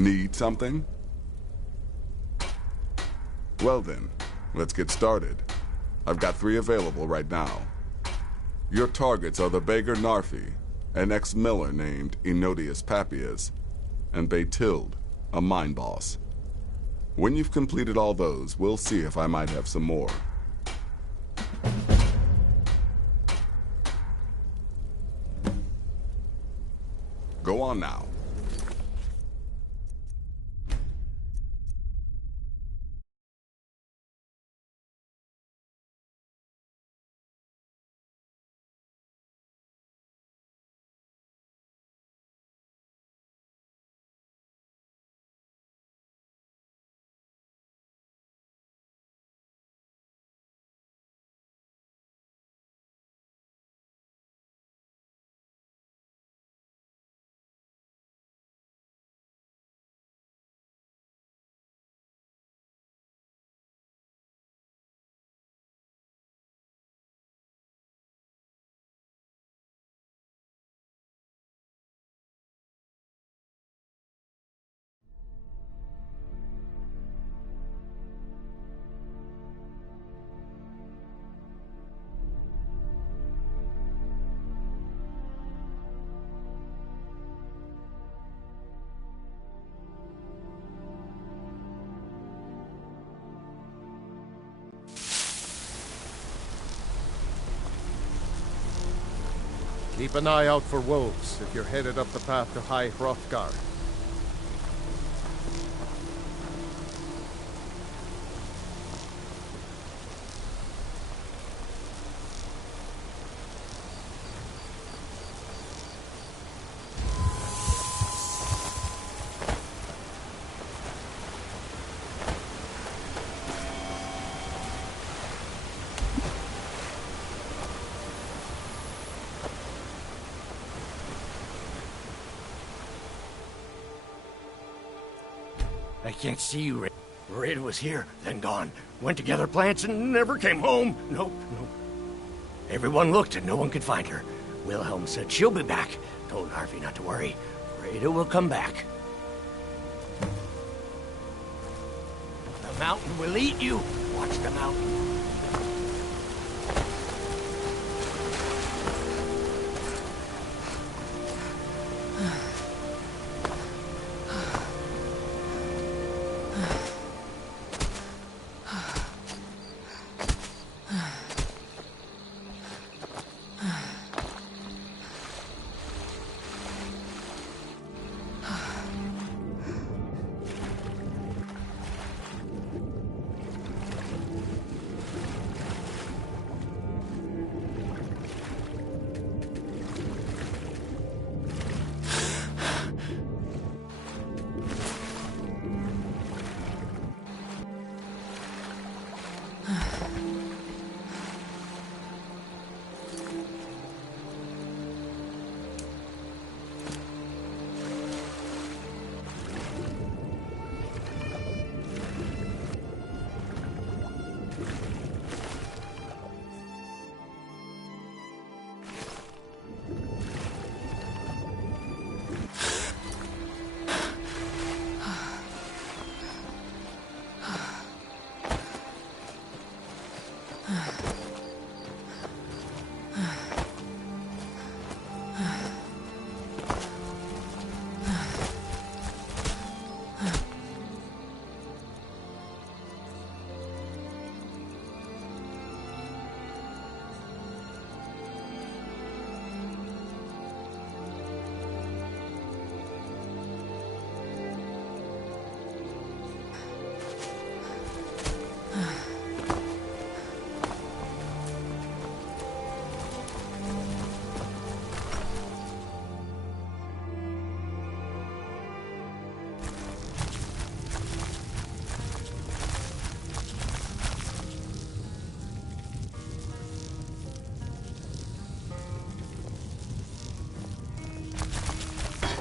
Need something? Well then, let's get started. I've got 3 available right now. Your targets are the beggar Narfi, an ex-miller named Enodius Papias, and Baytild, a mine boss. When you've completed all those, we'll see if I might have some more. Go on now. Keep an eye out for wolves if you're headed up the path to High Hrothgar. I can't see you, Red. Red was here, then gone. Went to gather plants and never came home. Nope. Everyone looked and no one could find her. Wilhelm said she'll be back. Told Harvey not to worry. Rada will come back. The mountain will eat you. Watch the mountain.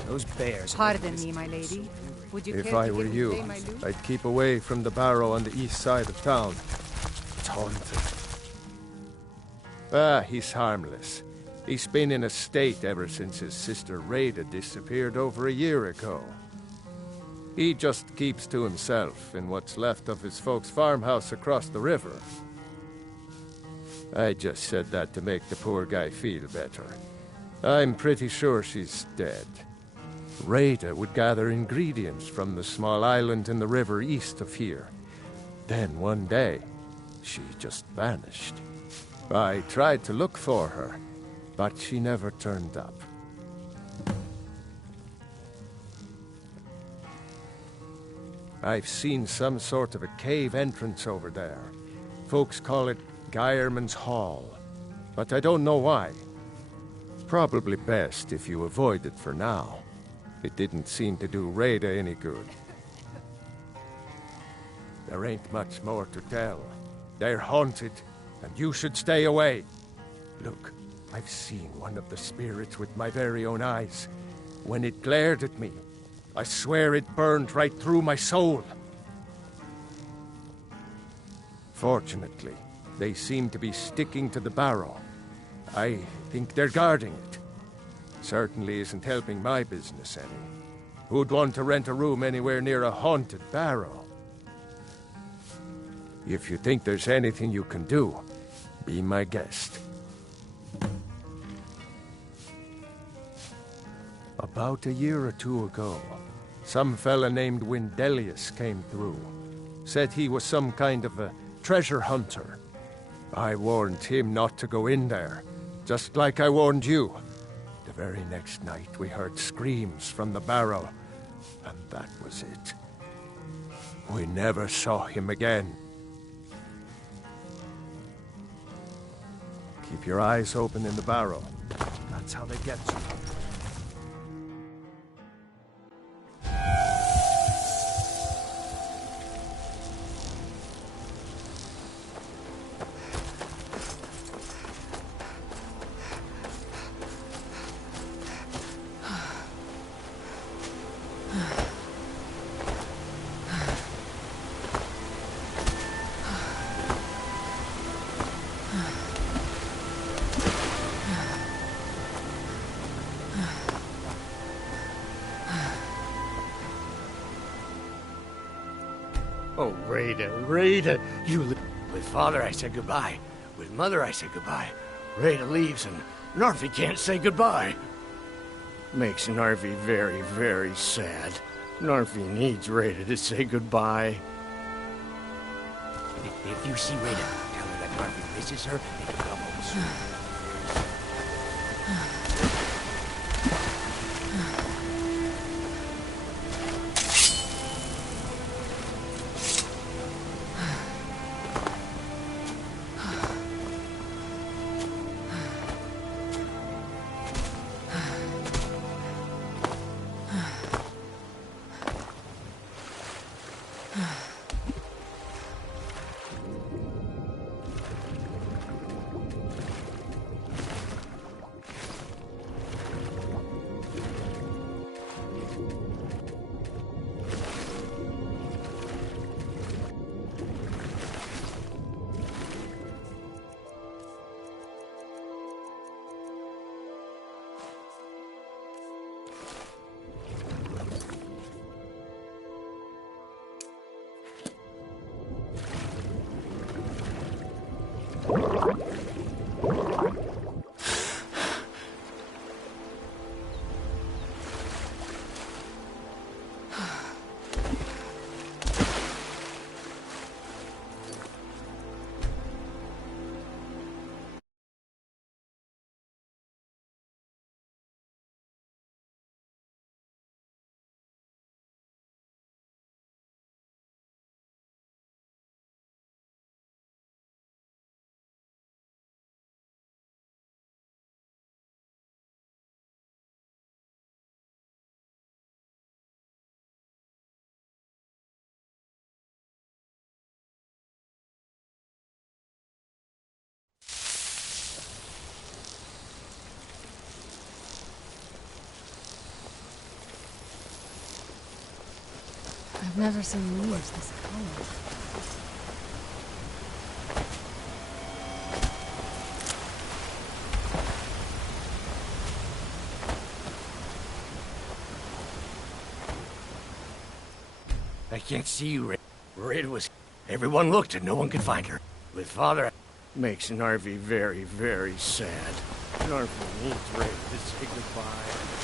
Those bears... Pardon me, my lady. Would you If care I to were give you, away my loot? I'd keep away from the barrow on the east side of town. It's haunted. He's harmless. He's been in a state ever since his sister Rada disappeared over a year ago. He just keeps to himself in what's left of his folks' farmhouse across the river. I just said that to make the poor guy feel better. I'm pretty sure she's dead. Rada would gather ingredients from the small island in the river east of here. Then one day, she just vanished. I tried to look for her, but she never turned up. I've seen some sort of a cave entrance over there. Folks call it Geierman's Hall, but I don't know why. Probably best if you avoid it for now. It didn't seem to do Rada any good. There ain't much more to tell. They're haunted, and you should stay away. Look, I've seen one of the spirits with my very own eyes. When it glared at me, I swear it burned right through my soul. Fortunately, they seem to be sticking to the barrow. I think they're guarding it. Certainly isn't helping my business any. Who'd want to rent a room anywhere near a haunted barrow? If you think there's anything you can do, be my guest. About a year or two ago, some fella named Windelius came through. Said he was some kind of a treasure hunter. I warned him not to go in there, just like I warned you. The very next night we heard screams from the barrow, and that was it. We never saw him again. Keep your eyes open in the barrow. That's how they get you. Oh, Rada, you live. With Father, I said goodbye. With Mother, I said goodbye. Rada leaves, and Narfi can't say goodbye. Makes Narfi very, very sad. Narfi needs Rada to say goodbye. If you see Rada, tell her that Narfi misses her and he'll come home soon. I've never seen leaves this color. I can't see you, Raida. Raida was... Everyone looked and no one could find her. With Father... Makes Narvi very, very sad. Narvi needs Raida to say goodbye.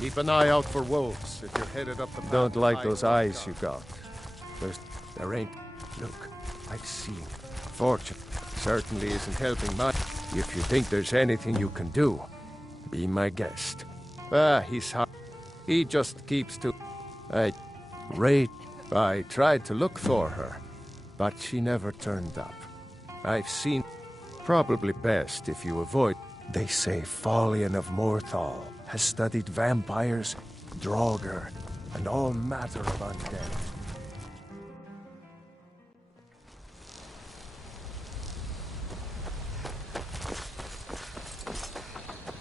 Keep an eye out for wolves if you're headed up the path. Don't like those eyes you got. There ain't... Look, I've seen. Fortune certainly isn't helping much. If you think there's anything you can do, be my guest. He's hard. He just keeps to... I tried to look for her, but she never turned up. I've seen... Probably best if you avoid... They say Folian of Morthal has studied vampires, Draugr, and all matter of undead.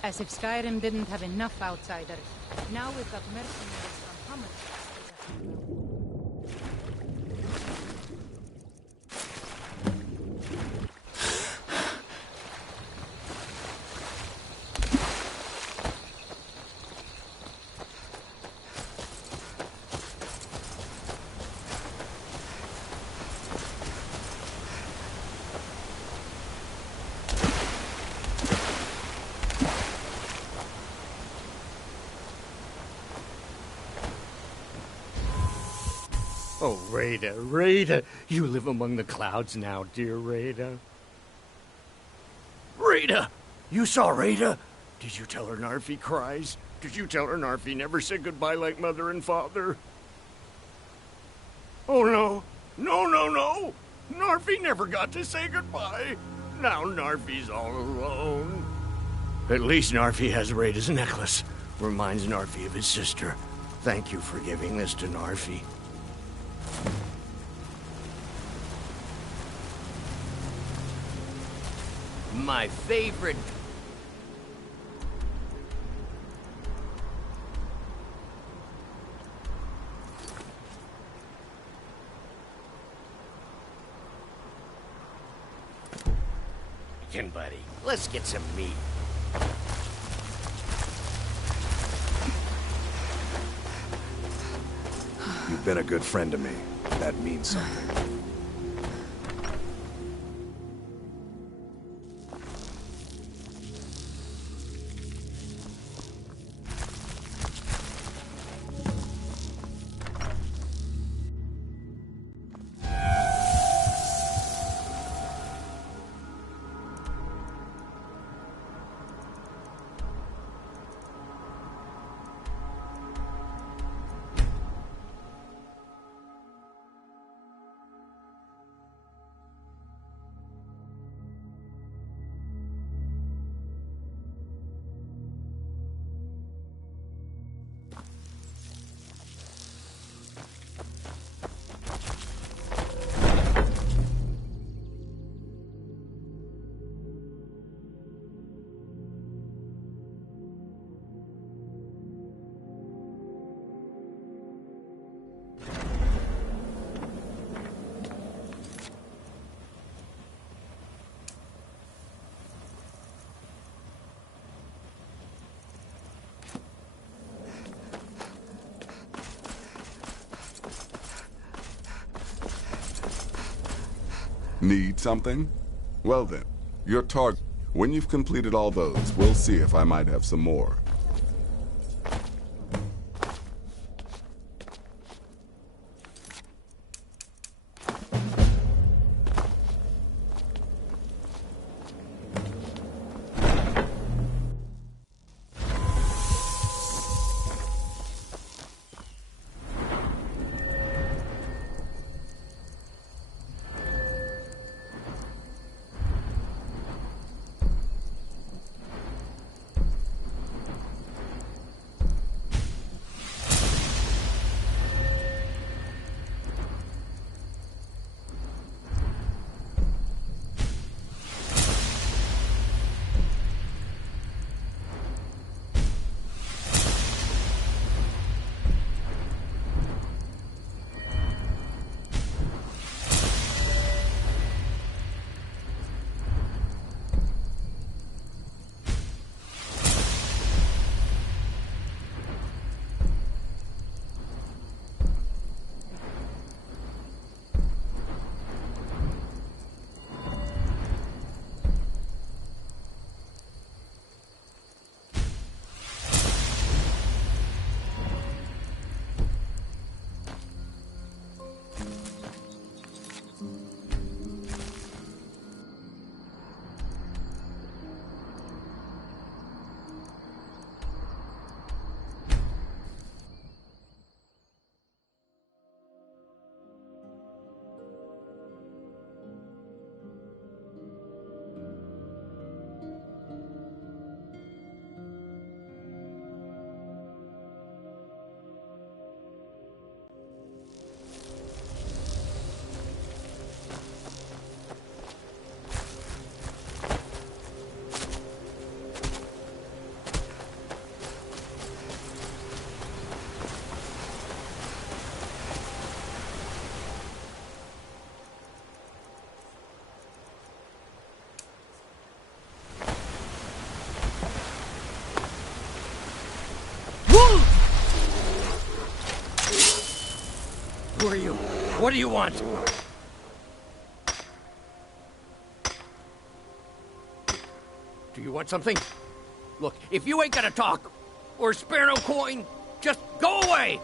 As if Skyrim didn't have enough outsiders. Now we've got mercenaries from Hummus. Oh, Raida, Raida! You live among the clouds now, dear Raida. Raida! You saw Raida? Did you tell her Narfi cries? Did you tell her Narfi never said goodbye like mother and father? Oh, no. No! Narfi never got to say goodbye. Now Narfi's all alone. At least Narfi has Raida's necklace. Reminds Narfi of his sister. Thank you for giving this to Narfi. My favorite... Buddy, let's get some meat. You've been a good friend to me. That means something. Need something? Well then, your target. When you've completed all those, we'll see if I might have some more. Who are you? What do you want? Do you want something? Look, if you ain't gonna talk, or spare no coin, just go away!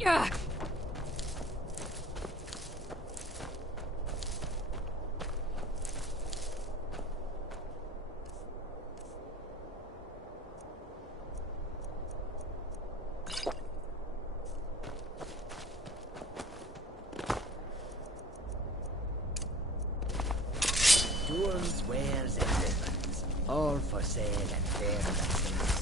Yeah. Jewels, wares, and weapons, all for sale and fair prices.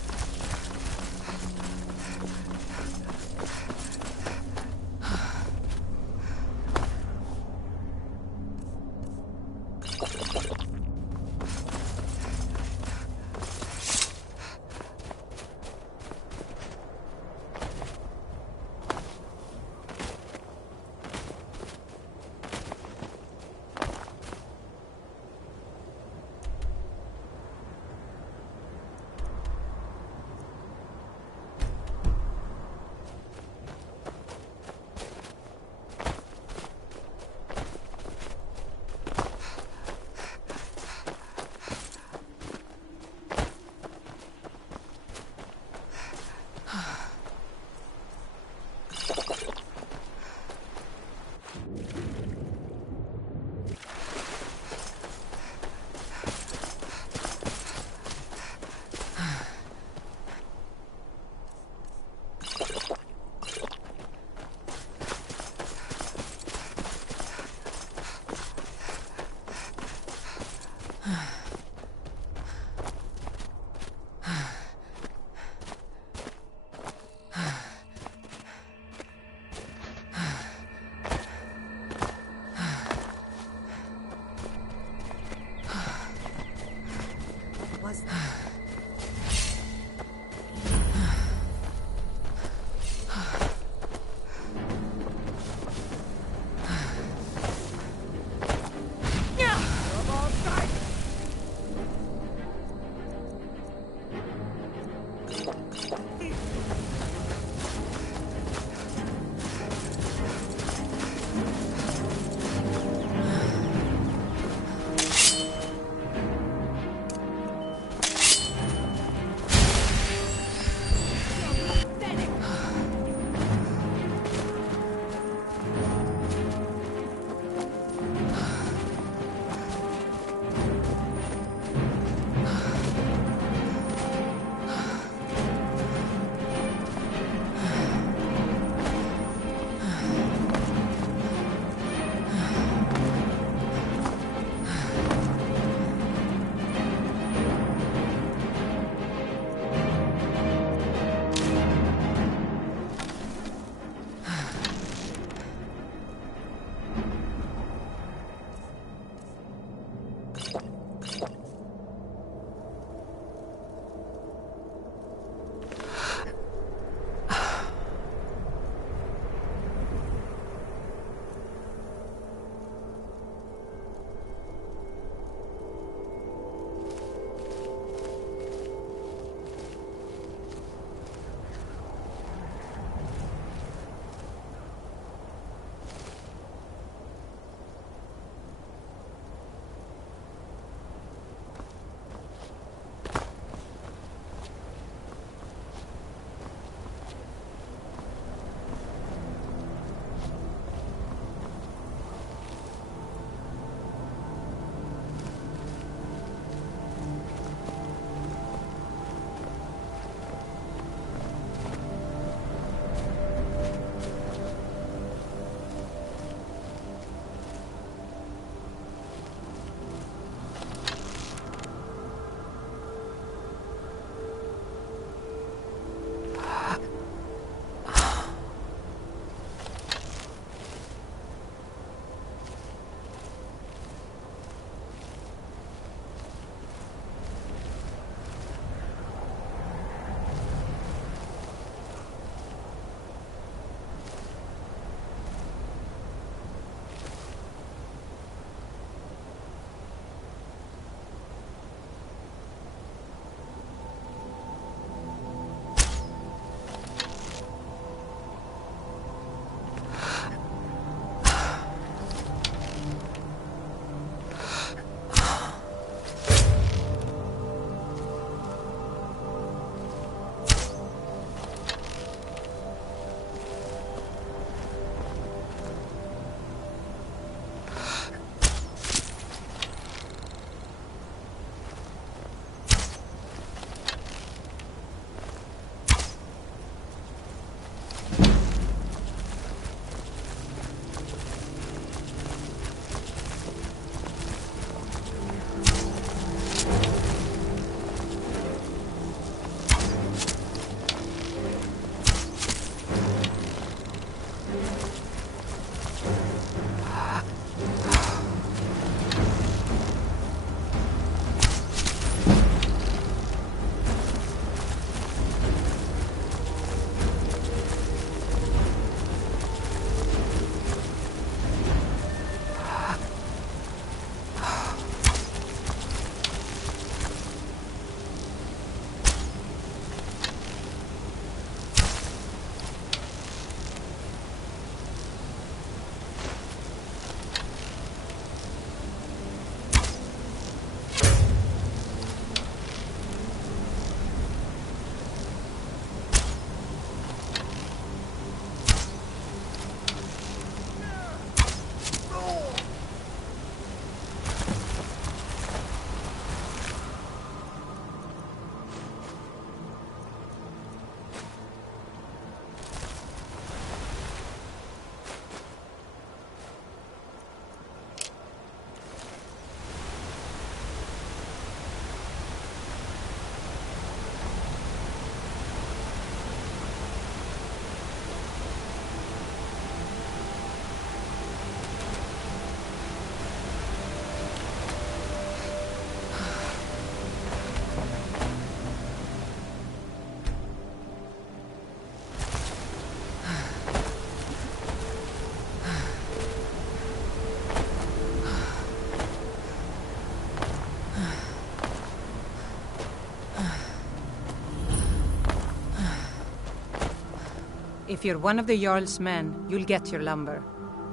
If you're one of the Jarl's men, you'll get your lumber.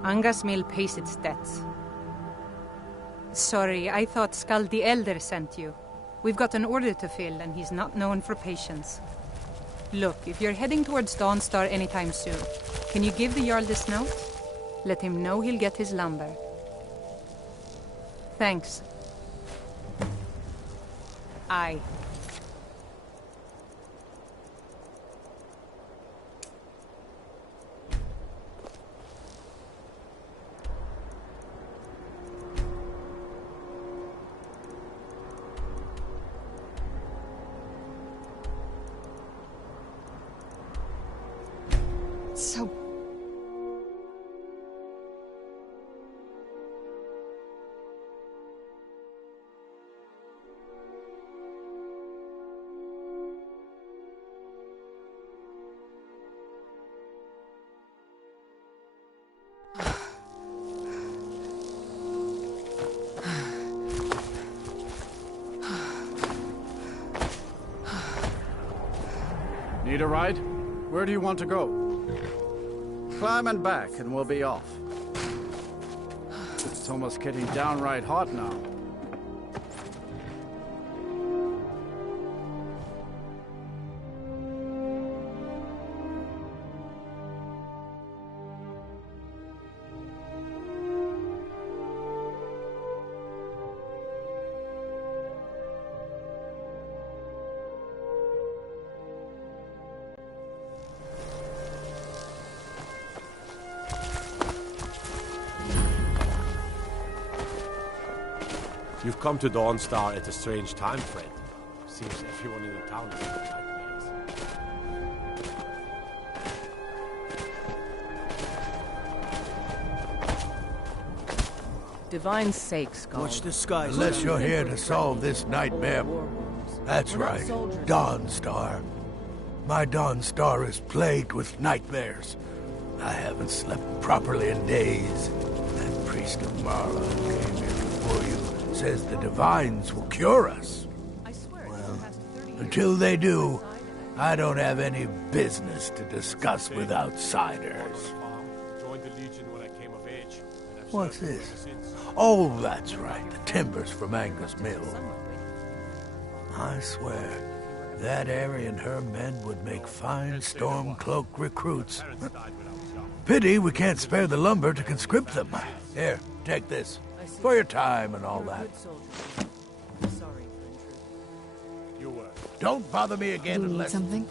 Anga's mill pays its debts. Sorry, I thought Skald the Elder sent you. We've got an order to fill, and he's not known for patience. Look, if you're heading towards Dawnstar anytime soon, can you give the Jarl this note? Let him know he'll get his lumber. Thanks. Aye. So... Need a ride? Where do you want to go? Climb and back, and we'll be off. It's almost getting downright hot now. You've come to Dawnstar at a strange time, friend. Seems everyone in the town is having nightmares. Divine's sake, Skull. Watch the skies. Unless you're here to solve this nightmare. That's right, Dawnstar. My Dawnstar is plagued with nightmares. I haven't slept properly in days. That priest of Marla who came here before you says the Divines will cure us. Well, until they do, I don't have any business to discuss with outsiders. What's this? Oh, that's right, the timbers from Anga's mill. I swear, that Aerie and her men would make fine Stormcloak recruits. Pity we can't spare the lumber to conscript them. Here, take this. For your time and all that. Don't bother me again unless... something?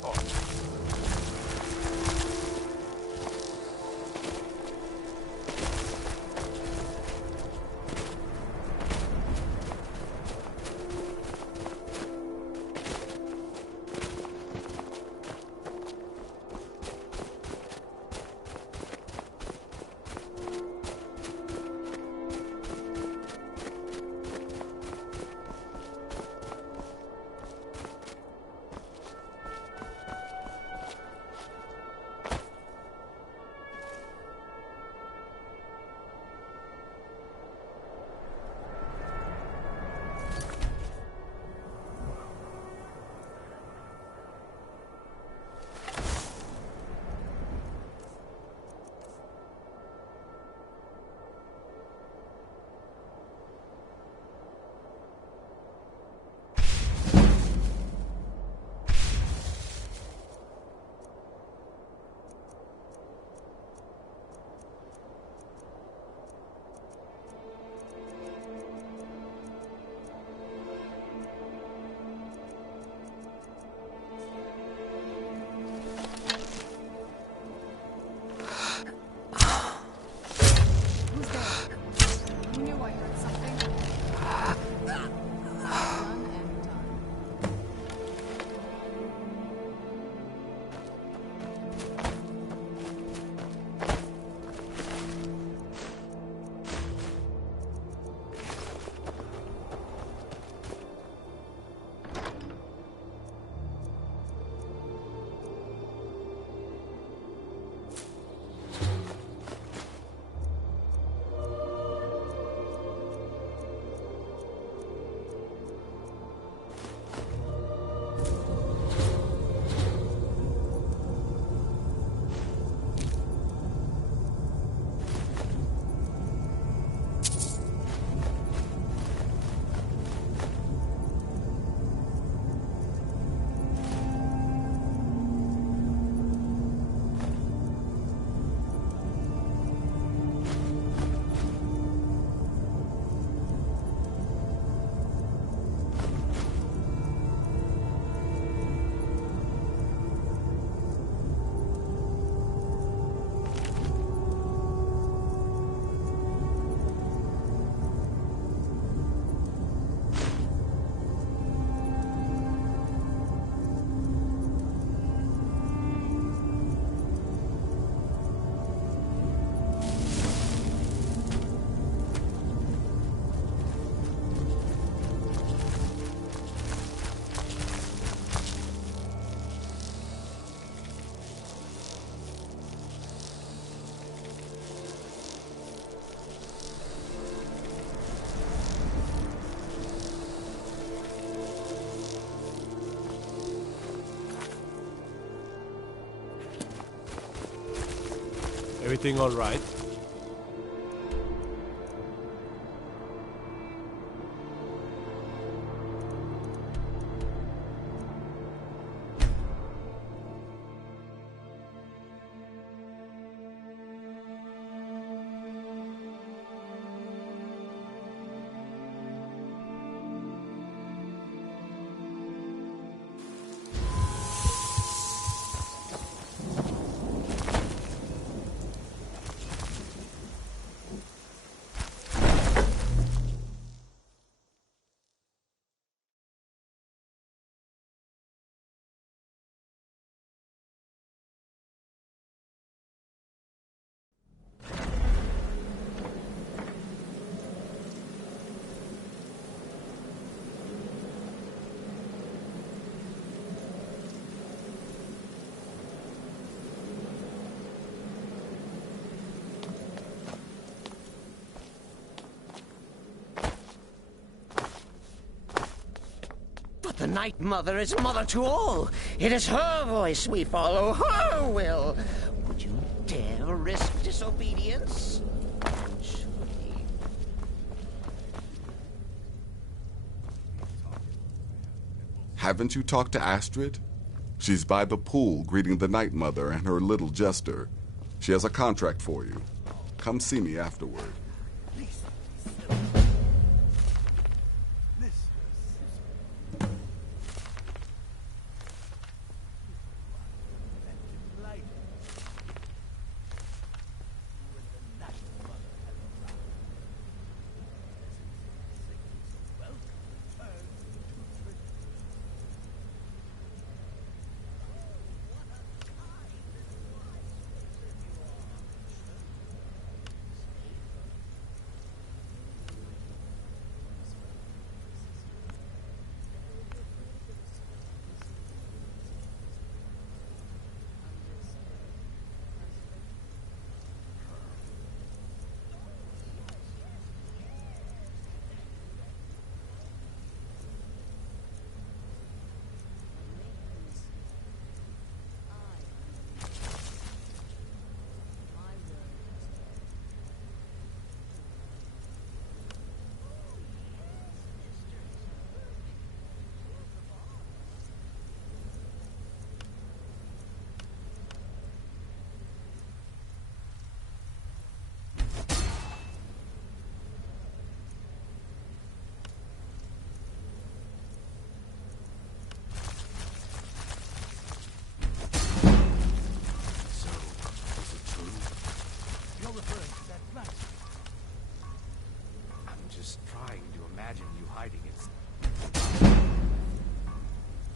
Everything all right? The Night Mother is mother to all. It is her voice we follow, her will. Would you dare risk disobedience? Surely. Haven't you talked to Astrid? She's by the pool greeting the Night Mother and her little jester. She has a contract for you. Come see me afterward.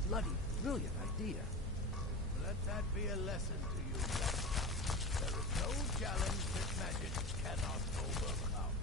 Bloody brilliant idea. Let that be a lesson to you. There is no challenge that magic cannot overcome.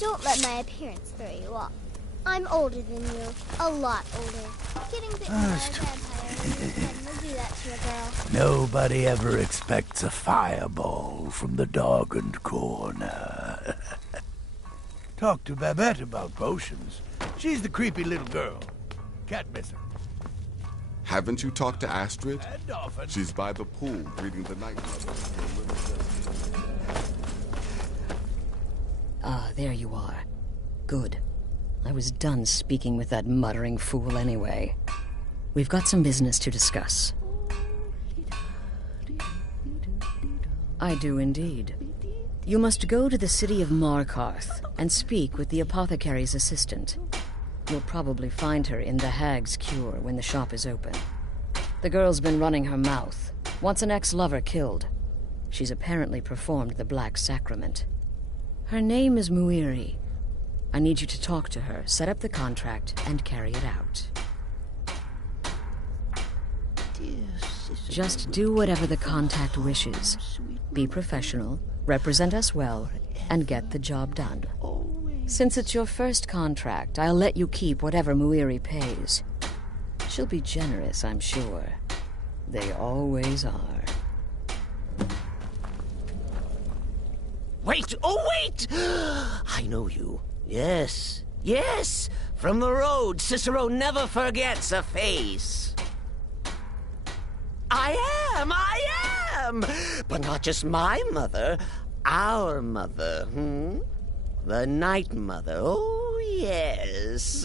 Don't let my appearance throw you off. I'm older than you. A lot older. Getting bitten by a vampire will do that to a girl. Nobody ever expects a fireball from the darkened corner. Talk to Babette about potions. She's the creepy little girl. Can't miss her. Haven't you talked to Astrid? And often. She's by the pool greeting the Night Mother. Ah, there you are. Good. I was done speaking with that muttering fool anyway. We've got some business to discuss. I do indeed. You must go to the city of Markarth and speak with the apothecary's assistant. You'll probably find her in the Hag's Cure when the shop is open. The girl's been running her mouth. Wants an ex-lover killed. She's apparently performed the Black Sacrament. Her name is Muiri. I need you to talk to her, set up the contract, and carry it out. Just do whatever the contact wishes. Be professional, represent us well, and get the job done. Since it's your first contract, I'll let you keep whatever Muiri pays. She'll be generous, I'm sure. They always are. Wait! Oh, wait! I know you. Yes. Yes! From the road, Cicero never forgets a face. I am! But not just my mother. Our mother, The Night Mother. Oh, yes.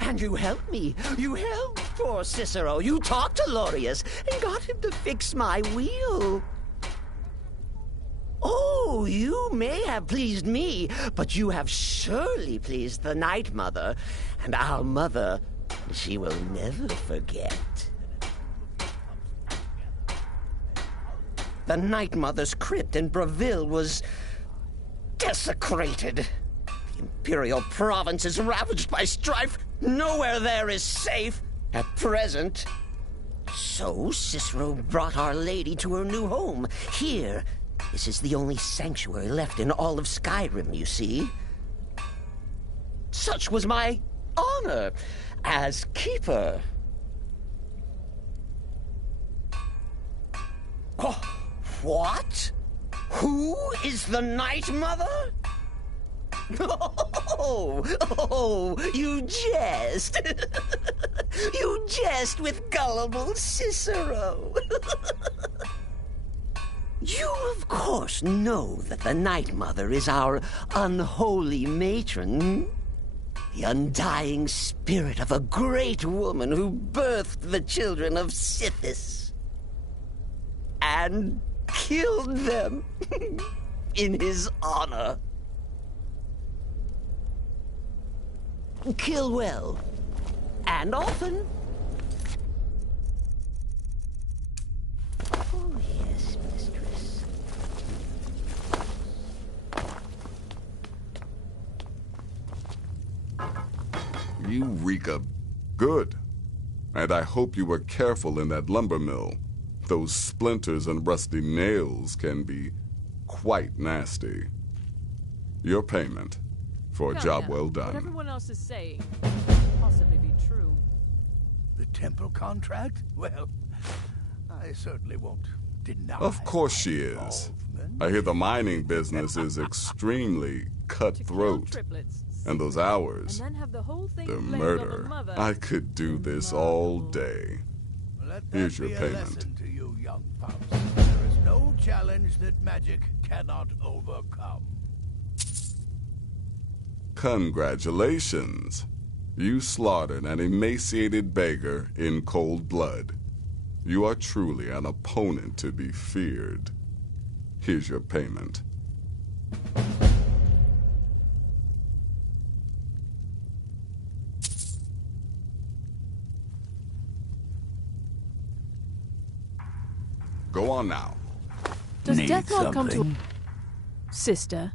And you helped me. You helped poor Cicero. You talked to Lorius and got him to fix my wheel. Oh, you may have pleased me, but you have surely pleased the Night Mother. And our mother, she will never forget. The Night Mother's crypt in Breville was desecrated. The Imperial province is ravaged by strife. Nowhere there is safe at present. So Cicero brought Our Lady to her new home. Here, this is the only sanctuary left in all of Skyrim, you see. Such was my honor as keeper. Oh, what? Who is the Night Mother? Oh, you jest. You jest with gullible Cicero. You, of course, know that the Night Mother is our unholy matron. The undying spirit of a great woman who birthed the children of Sithis. And killed them in his honor. Kill well, and often. Oh, yes, mistress. Eureka. Good. And I hope you were careful in that lumber mill. Those splinters and rusty nails can be quite nasty. Your payment for a job well done. What everyone else is saying could possibly be true. The temple contract? Well, I certainly won't deny. Of course she is. I hear the mining business is extremely cutthroat. And those hours, the murder. I could do this all day. Here's your payment. To you young pups. There is no challenge that magic cannot overcome. Congratulations. You slaughtered an emaciated beggar in cold blood. You are truly an opponent to be feared. Here's your payment. Go on now. Does Need death not come to... something? Sister?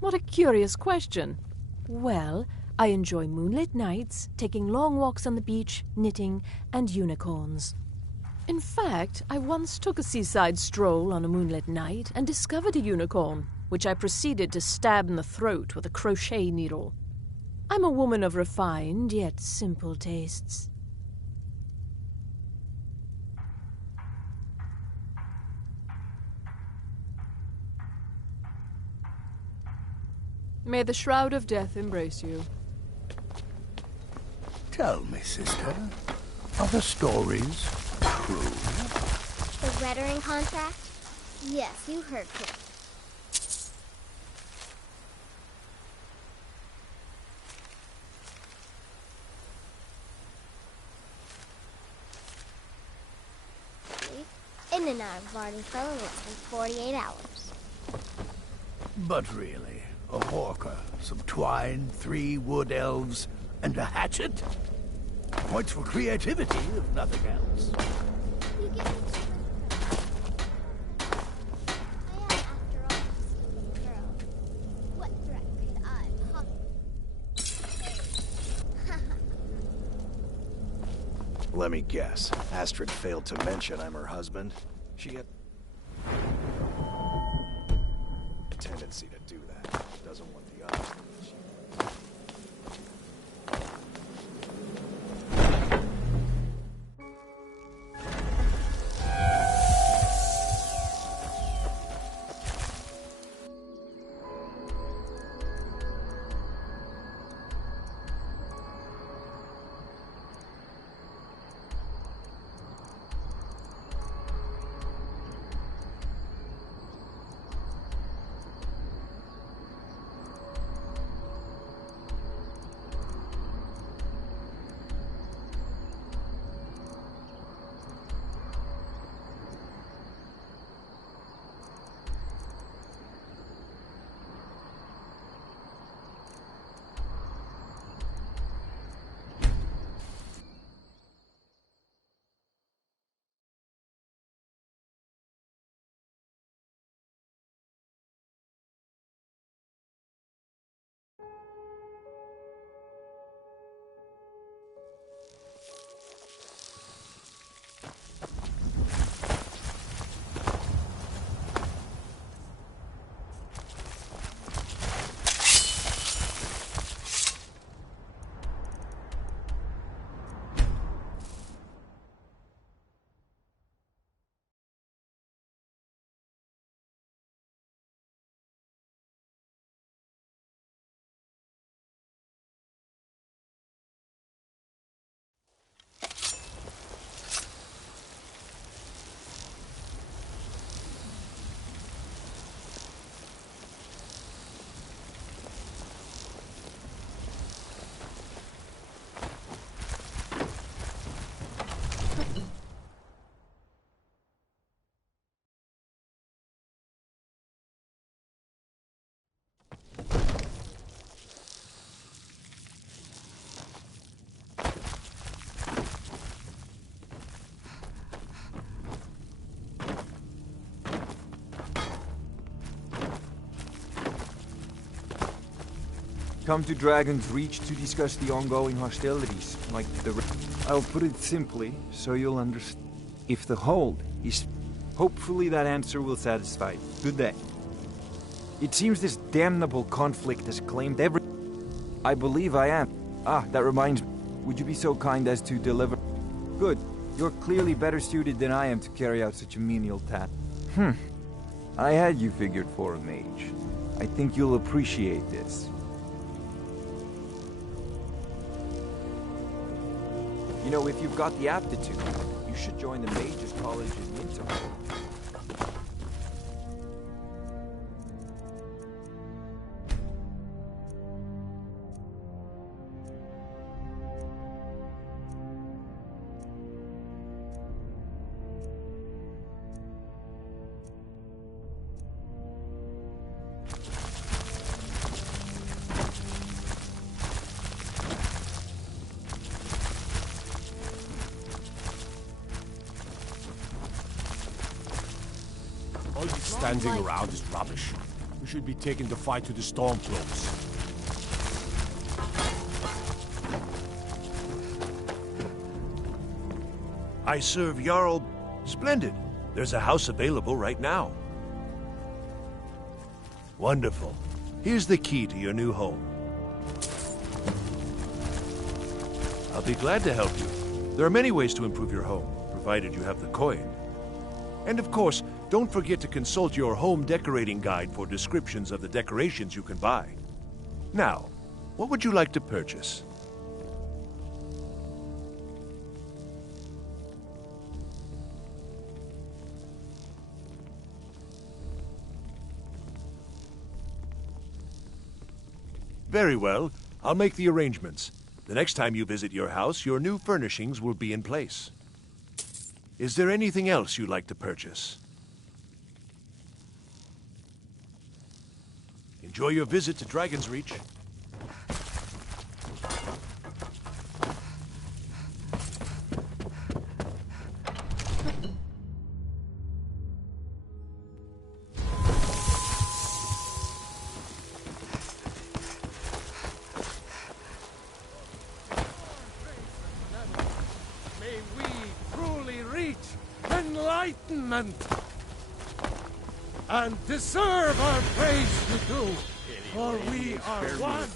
What a curious question. Well, I enjoy moonlit nights, taking long walks on the beach, knitting, and unicorns. In fact, I once took a seaside stroll on a moonlit night and discovered a unicorn, which I proceeded to stab in the throat with a crochet needle. I'm a woman of refined yet simple tastes. May the shroud of death embrace you. Tell me, sister, are the stories true? The veteran contract? Yes, you heard correctly. In and out of Vardenfell in less than 48 hours. But really, a horker, some twine, 3 wood elves, and a hatchet? Points for creativity, if nothing else. You get me to I am, after all, a sleeping girl. What threat could I possibly... Let me guess. Astrid failed to mention I'm her husband. She had a tendency to do that. Doesn't want the others. Come to Dragon's Reach to discuss the ongoing hostilities, I'll put it simply, so you'll understand. If the hold is... Hopefully that answer will satisfy you. Good day. It seems this damnable conflict has claimed every... I believe I am. Ah, that reminds me. Would you be so kind as to deliver... Good. You're clearly better suited than I am to carry out such a menial task. I had you figured for a mage. I think you'll appreciate this. You know, if you've got the aptitude, you should join the Mages College in Winter. Standing around is rubbish. We should be taking the fight to the Stormcloaks. I serve Jarl... Splendid. There's a house available right now. Wonderful. Here's the key to your new home. I'll be glad to help you. There are many ways to improve your home, provided you have the coin. And of course, don't forget to consult your home decorating guide for descriptions of the decorations you can buy. Now, what would you like to purchase? Very well. I'll make the arrangements. The next time you visit your house, your new furnishings will be in place. Is there anything else you'd like to purchase? Enjoy your visit to Dragon's Reach. may we truly reach enlightenment and deserve our praise to do, for we are one.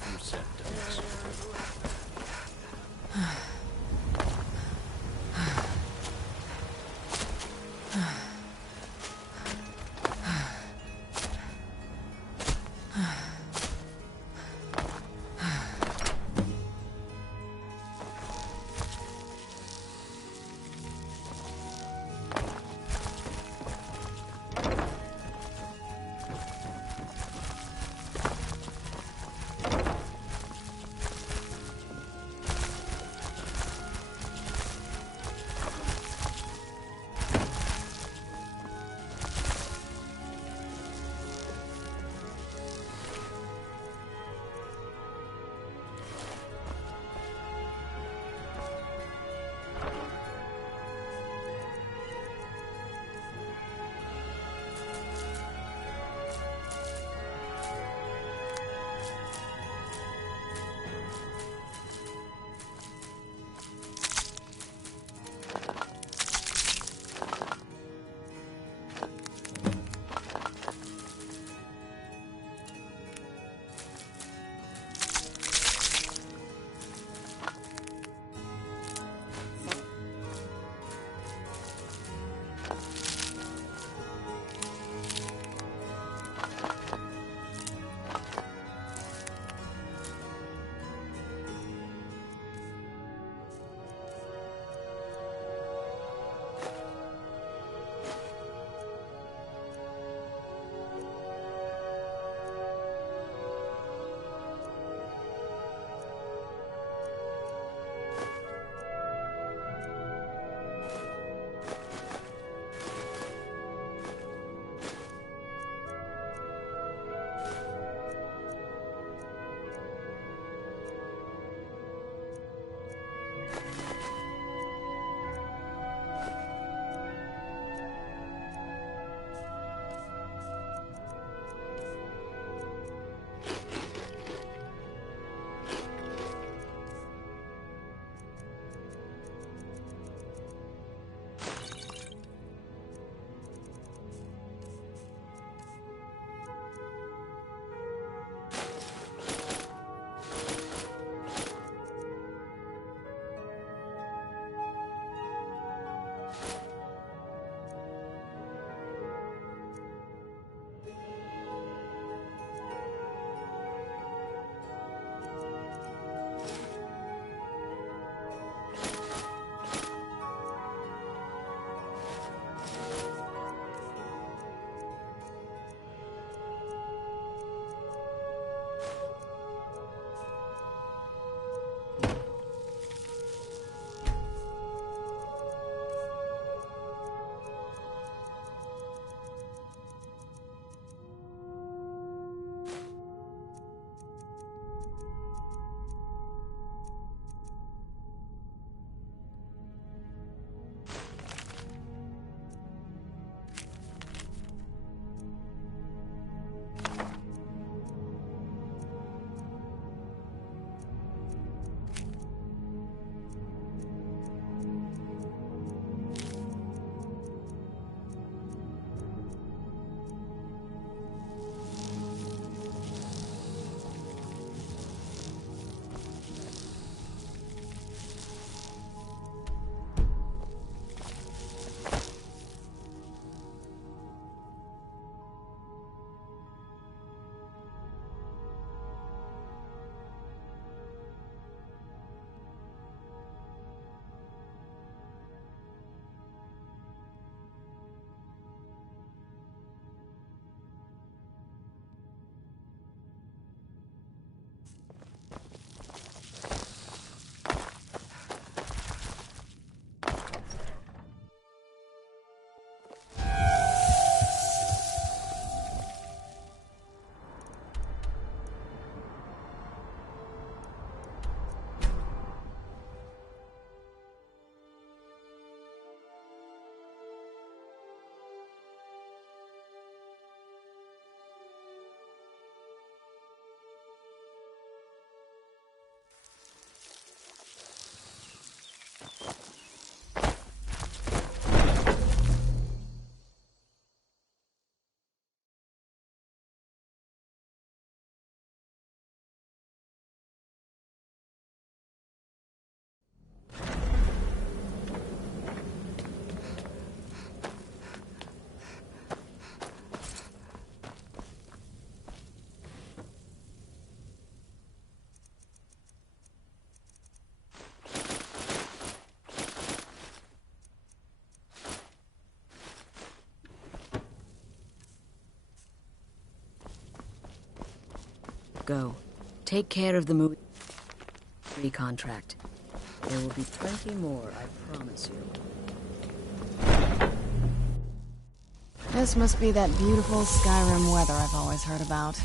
go. Take care of the free contract. There will be plenty more, I promise you. This must be that beautiful Skyrim weather I've always heard about.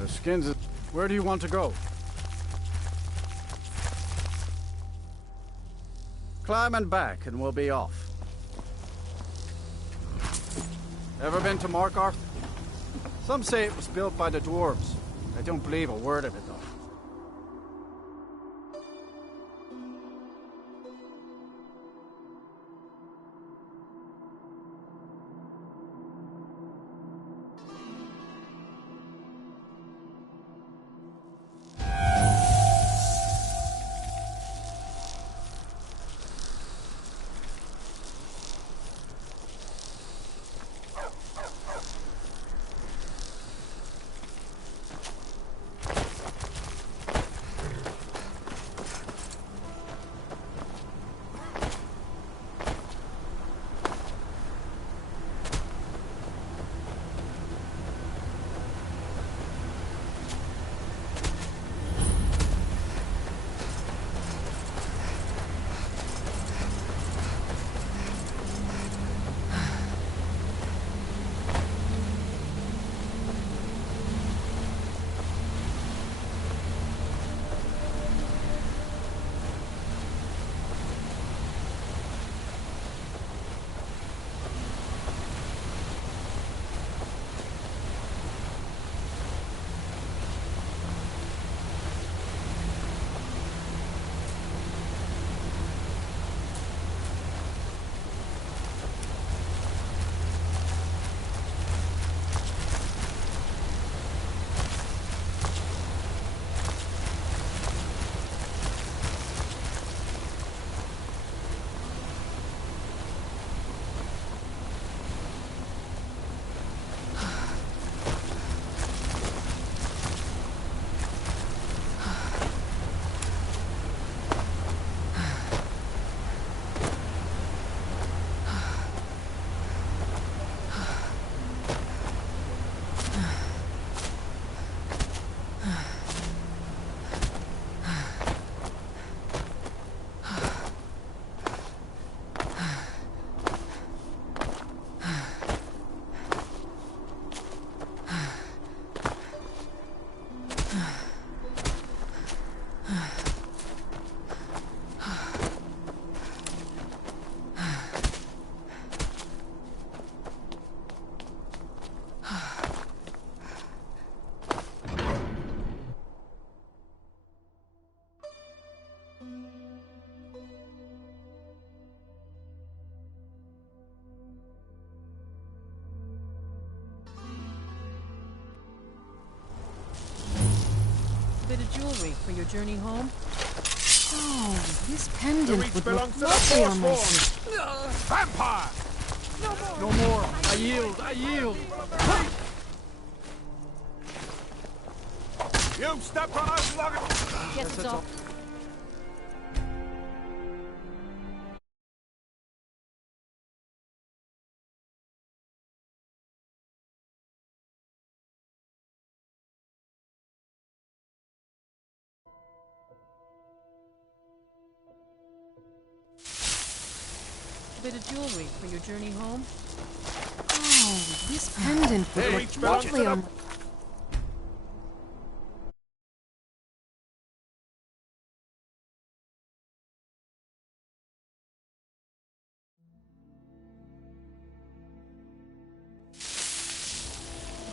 The skins... Where do you want to go? Climb and back, and we'll be off. Ever been to Markarth? Some say it was built by the dwarves. I don't believe a word of it, though. Bit of jewelry for your journey home? Oh, this pendant would look lovely on my sister. Vampire! No more! I yield! I yield! You step on us like a... Yes, it's off. Bit of jewelry for your journey home? Oh, this pendant would look lovely on...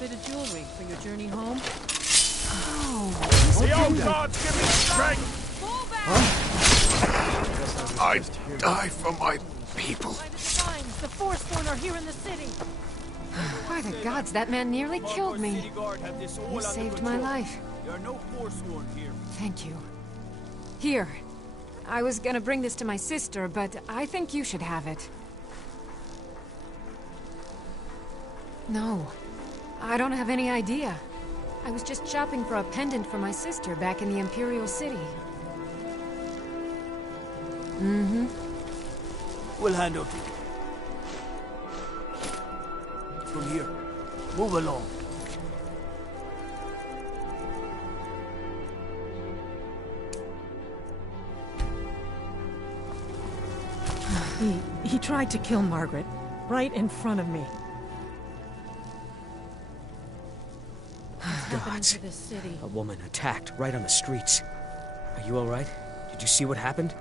Bit of jewelry for your journey home? Oh, this The old pendant... gods give me strength! Fall back! I die for my people. The Forsworn are here in the city. By the gods, that man nearly killed me. You saved my life. There are no Forsworn here. Thank you. Here. I was gonna bring this to my sister, but I think you should have it. No. I don't have any idea. I was just shopping for a pendant for my sister back in the Imperial City. Mm-hmm. We'll handle it. From here. Move along. He tried to kill Margaret, right in front of me. Gods. A woman attacked right on the streets. Are you alright? Did you see what happened?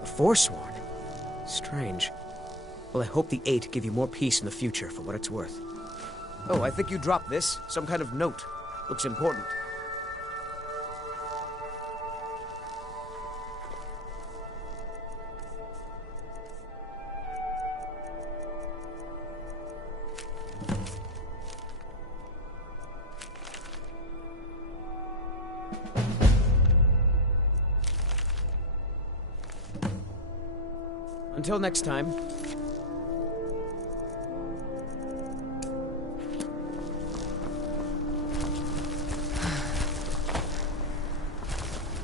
The Forsworn? Strange. Well, I hope the Eight give you more peace in the future, for what it's worth. Oh, I think you dropped this. Some kind of note. Looks important. Until next time.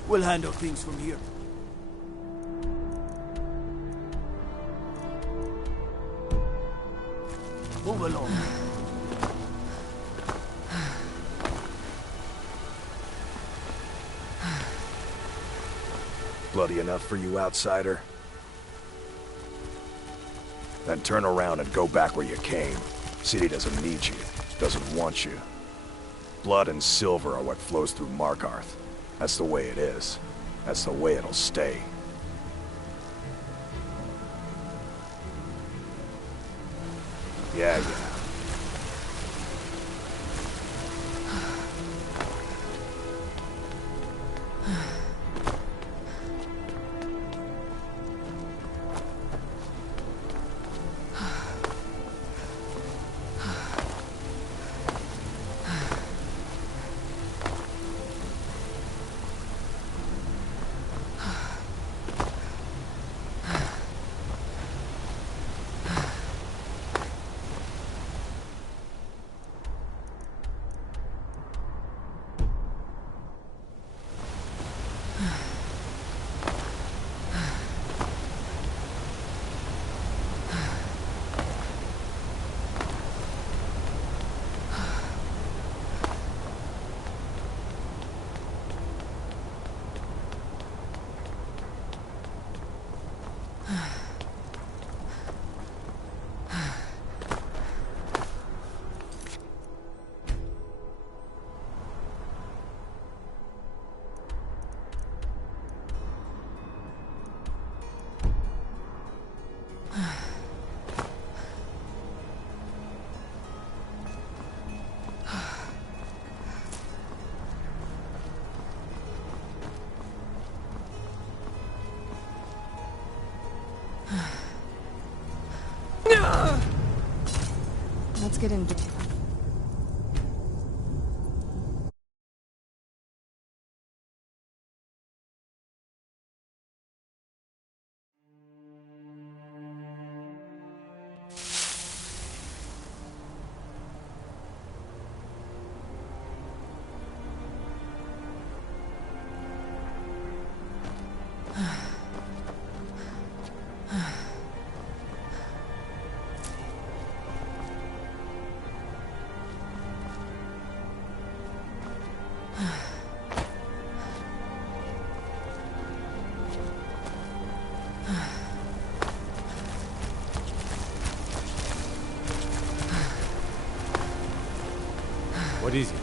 We'll handle things from here. Move along. Bloody enough for you, outsider? Then turn around and go back where you came. City doesn't need you, doesn't want you. Blood and silver are what flows through Markarth. That's the way it is. That's the way it'll stay. Yeah. Let's get into it. What is it?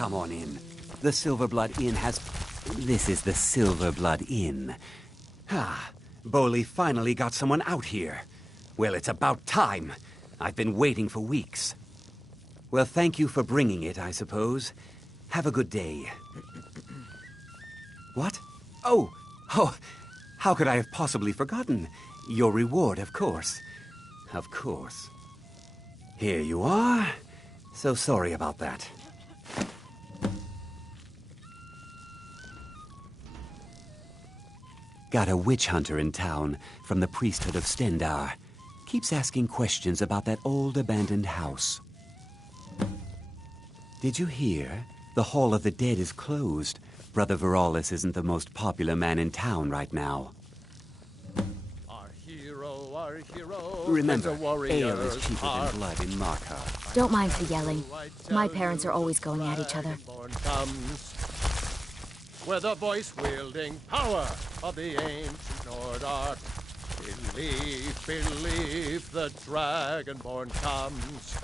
Come on in. The Silverblood Inn has... This is the Silverblood Inn. Ah, Boley finally got someone out here. Well, it's about time. I've been waiting for weeks. Well, thank you for bringing it, I suppose. Have a good day. What? Oh, how could I have possibly forgotten? Your reward, of course. Of course. Here you are. So sorry about that. Got a witch hunter in town from the priesthood of Stendar. Keeps asking questions about that old abandoned house. Did you hear? The Hall of the Dead is closed. Brother Veralis isn't the most popular man in town right now. Our hero, Remember, warrior, ale is cheaper than blood in Markarth. Don't mind the yelling. My parents are always going at each other. Comes with a voice-wielding power of the ancient Nordart. Believe, the Dragonborn comes.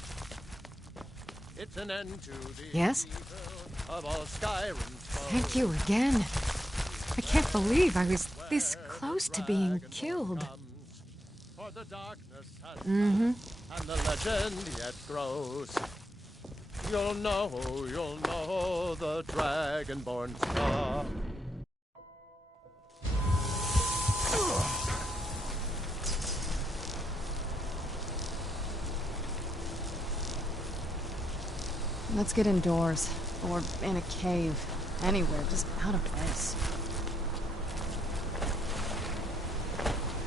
It's an end to the Yes? evil of all Skyrim's foes. Thank you again. I can't believe I was this close to being killed. And the legend yet grows. You'll know the Dragonborn star. Let's get indoors. Or in a cave. Anywhere, just out of this.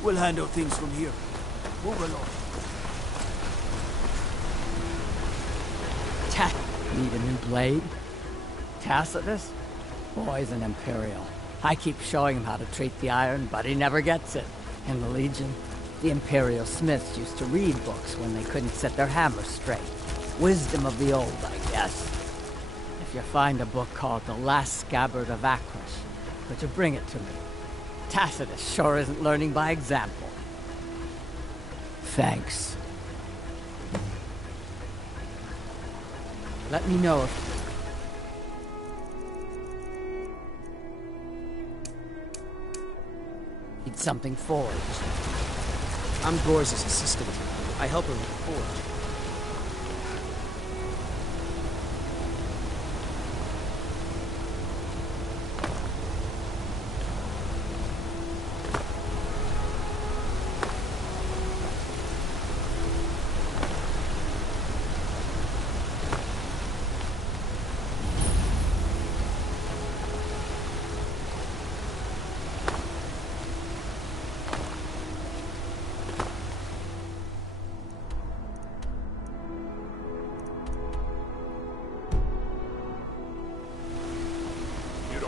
We'll handle things from here. Move along. Need a new blade? Tacitus? Boy's an Imperial. I keep showing him how to treat the iron, but he never gets it. In the Legion, the Imperial smiths used to read books when they couldn't set their hammers straight. Wisdom of the old, I guess. If you find a book called The Last Scabbard of Akrish, could you bring it to me? Tacitus sure isn't learning by example. Thanks. Let me know if... Need something forged. I'm Gor's assistant. I help her with the forge.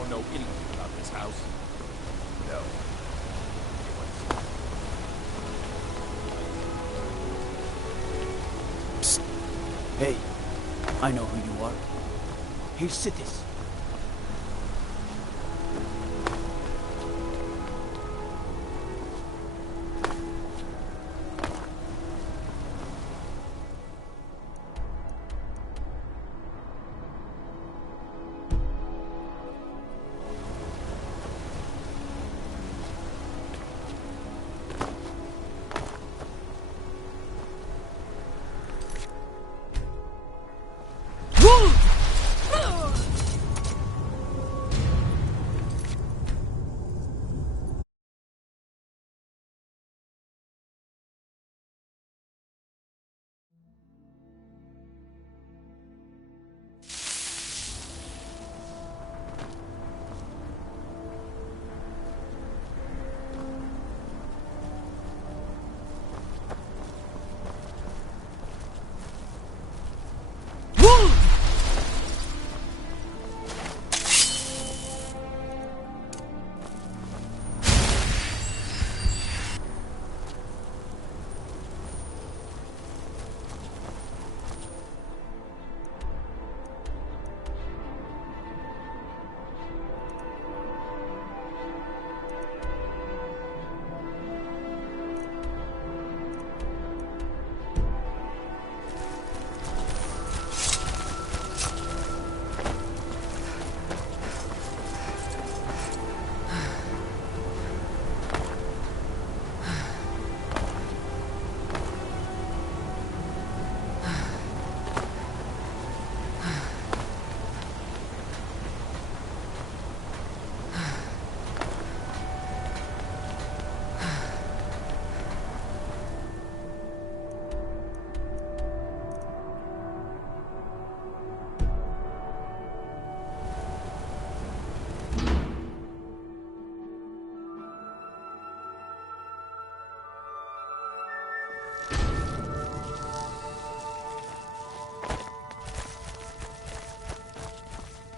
Know anything about this house? No. Psst. Hey, I know who you are. Here's Citis.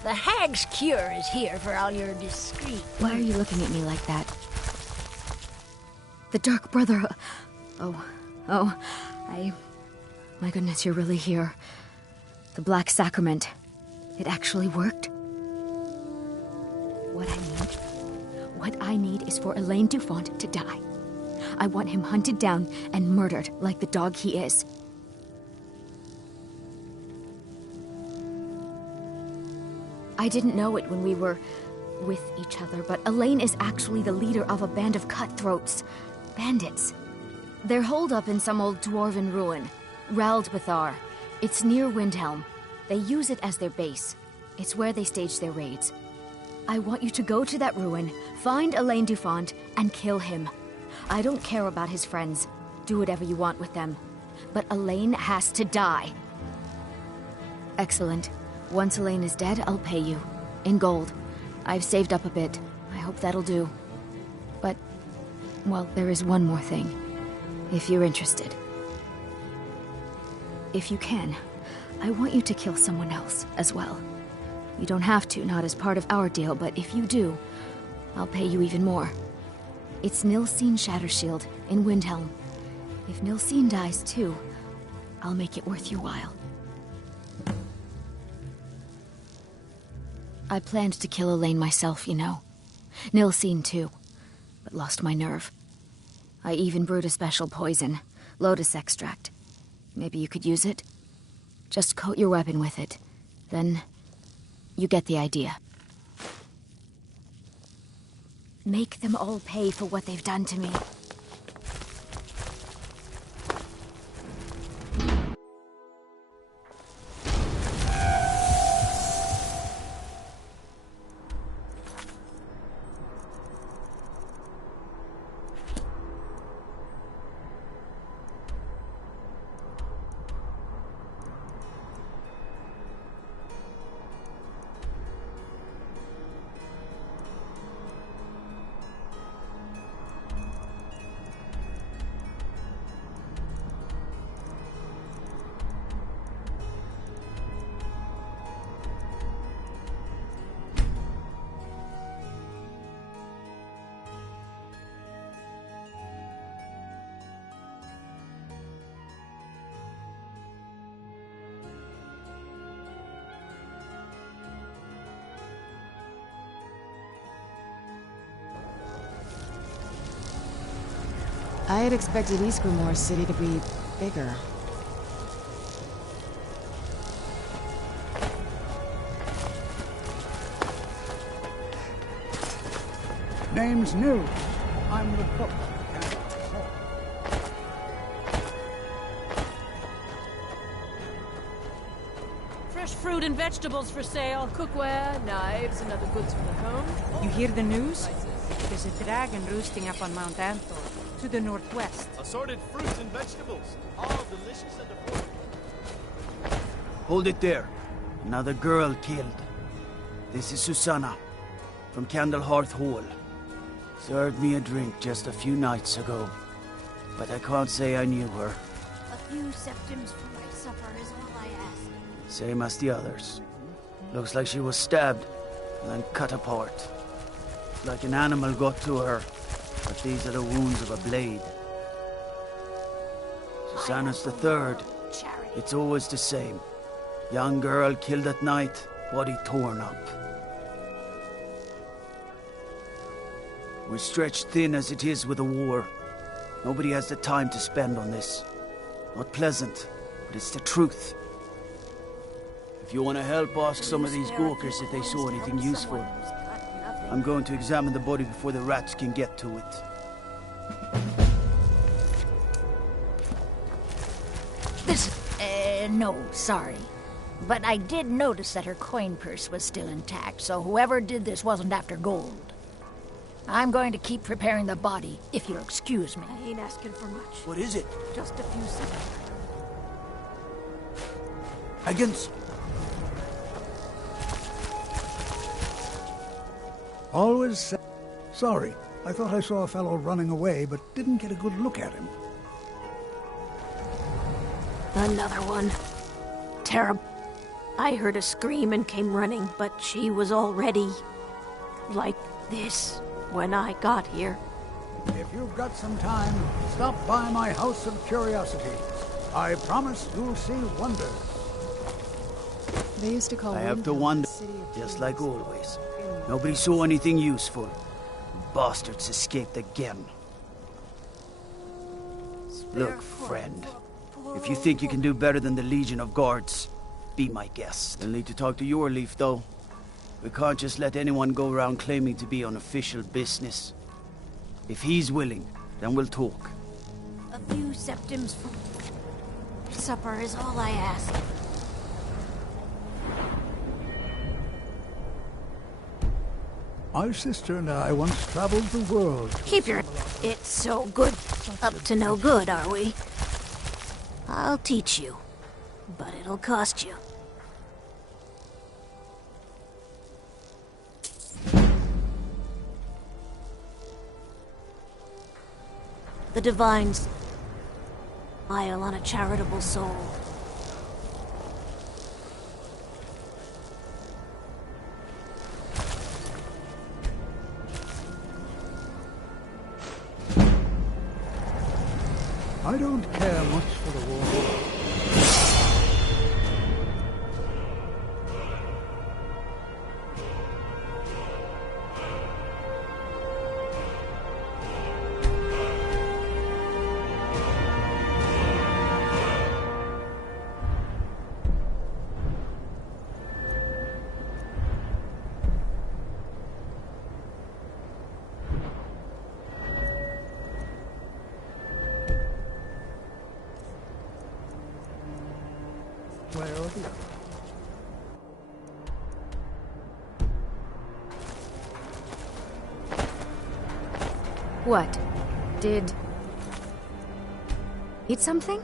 The hag's cure is here for all your discreet... Why are you looking at me like that? The Dark Brother... My goodness, you're really here. The Black Sacrament. It actually worked. What I need is for Elaine Dufont to die. I want him hunted down and murdered like the dog he is. I didn't know it when we were with each other, but Elaine is actually the leader of a band of cutthroats. Bandits. They're holed up in some old dwarven ruin. Raldbathar. It's near Windhelm. They use it as their base. It's where they stage their raids. I want you to go to that ruin, find Elaine Dufont, and kill him. I don't care about his friends. Do whatever you want with them. But Elaine has to die. Excellent. Once Elaine is dead, I'll pay you. In gold. I've saved up a bit. I hope that'll do. But, well, there is one more thing. If you're interested. If you can, I want you to kill someone else as well. You don't have to, not as part of our deal, but if you do, I'll pay you even more. It's Nilsine Shattershield in Windhelm. If Nilsine dies too, I'll make it worth your while. I planned to kill Elaine myself, you know. Nilsine too, but lost my nerve. I even brewed a special poison, lotus extract. Maybe you could use it? Just coat your weapon with it. Then, you get the idea. Make them all pay for what they've done to me. I had expected Ysgrimmar City to be bigger. Name's Nil. I'm the cook. Fresh fruit and vegetables for sale. Cookware, knives, and other goods for the home. You hear the news? There's a dragon roosting up on Mount Antor, to the northwest. Assorted fruits and vegetables, all delicious and affordable. Hold it there. Another girl killed. This is Susanna, from Candlehearth Hall. Served me a drink just a few nights ago, but I can't say I knew her. A few septims for my supper is all I ask. Same as the others. Looks like she was stabbed, and then cut apart. Like an animal got to her, but these are the wounds of a blade. Susanna's the third. It's always the same. Young girl killed at night, body torn up. We're stretched thin as it is with the war. Nobody has the time to spend on this. Not pleasant, but it's the truth. If you want to help, ask some of these Gawkers if they saw anything useful. I'm going to examine the body before the rats can get to it. No, sorry. But I did notice that her coin purse was still intact, so whoever did this wasn't after gold. I'm going to keep preparing the body, if you'll excuse me. I ain't asking for much. What is it? Just a few seconds. Against... Always sorry. I thought I saw a fellow running away, but didn't get a good look at him. Another one. Terrible. I heard a scream and came running, but she was already like this when I got here. If you've got some time, stop by my House of Curiosities. I promise you'll see wonders. They used to call I have to Windhelm wonder, the city of just dreams. like always. Nobody saw anything useful. Bastards escaped again. Look, friend. If you think you can do better than the Legion of Guards, be my guest. You'll need to talk to your Leaf, though. We can't just let anyone go around claiming to be on official business. If he's willing, then we'll talk. A few septims for supper is all I ask. My sister and I once traveled the world. Keep your... It's so good. Up to no good, are we? I'll teach you. But it'll cost you. The Divines smile on a charitable soul. I don't care much for the war. Where are the others? What? Did... eat something?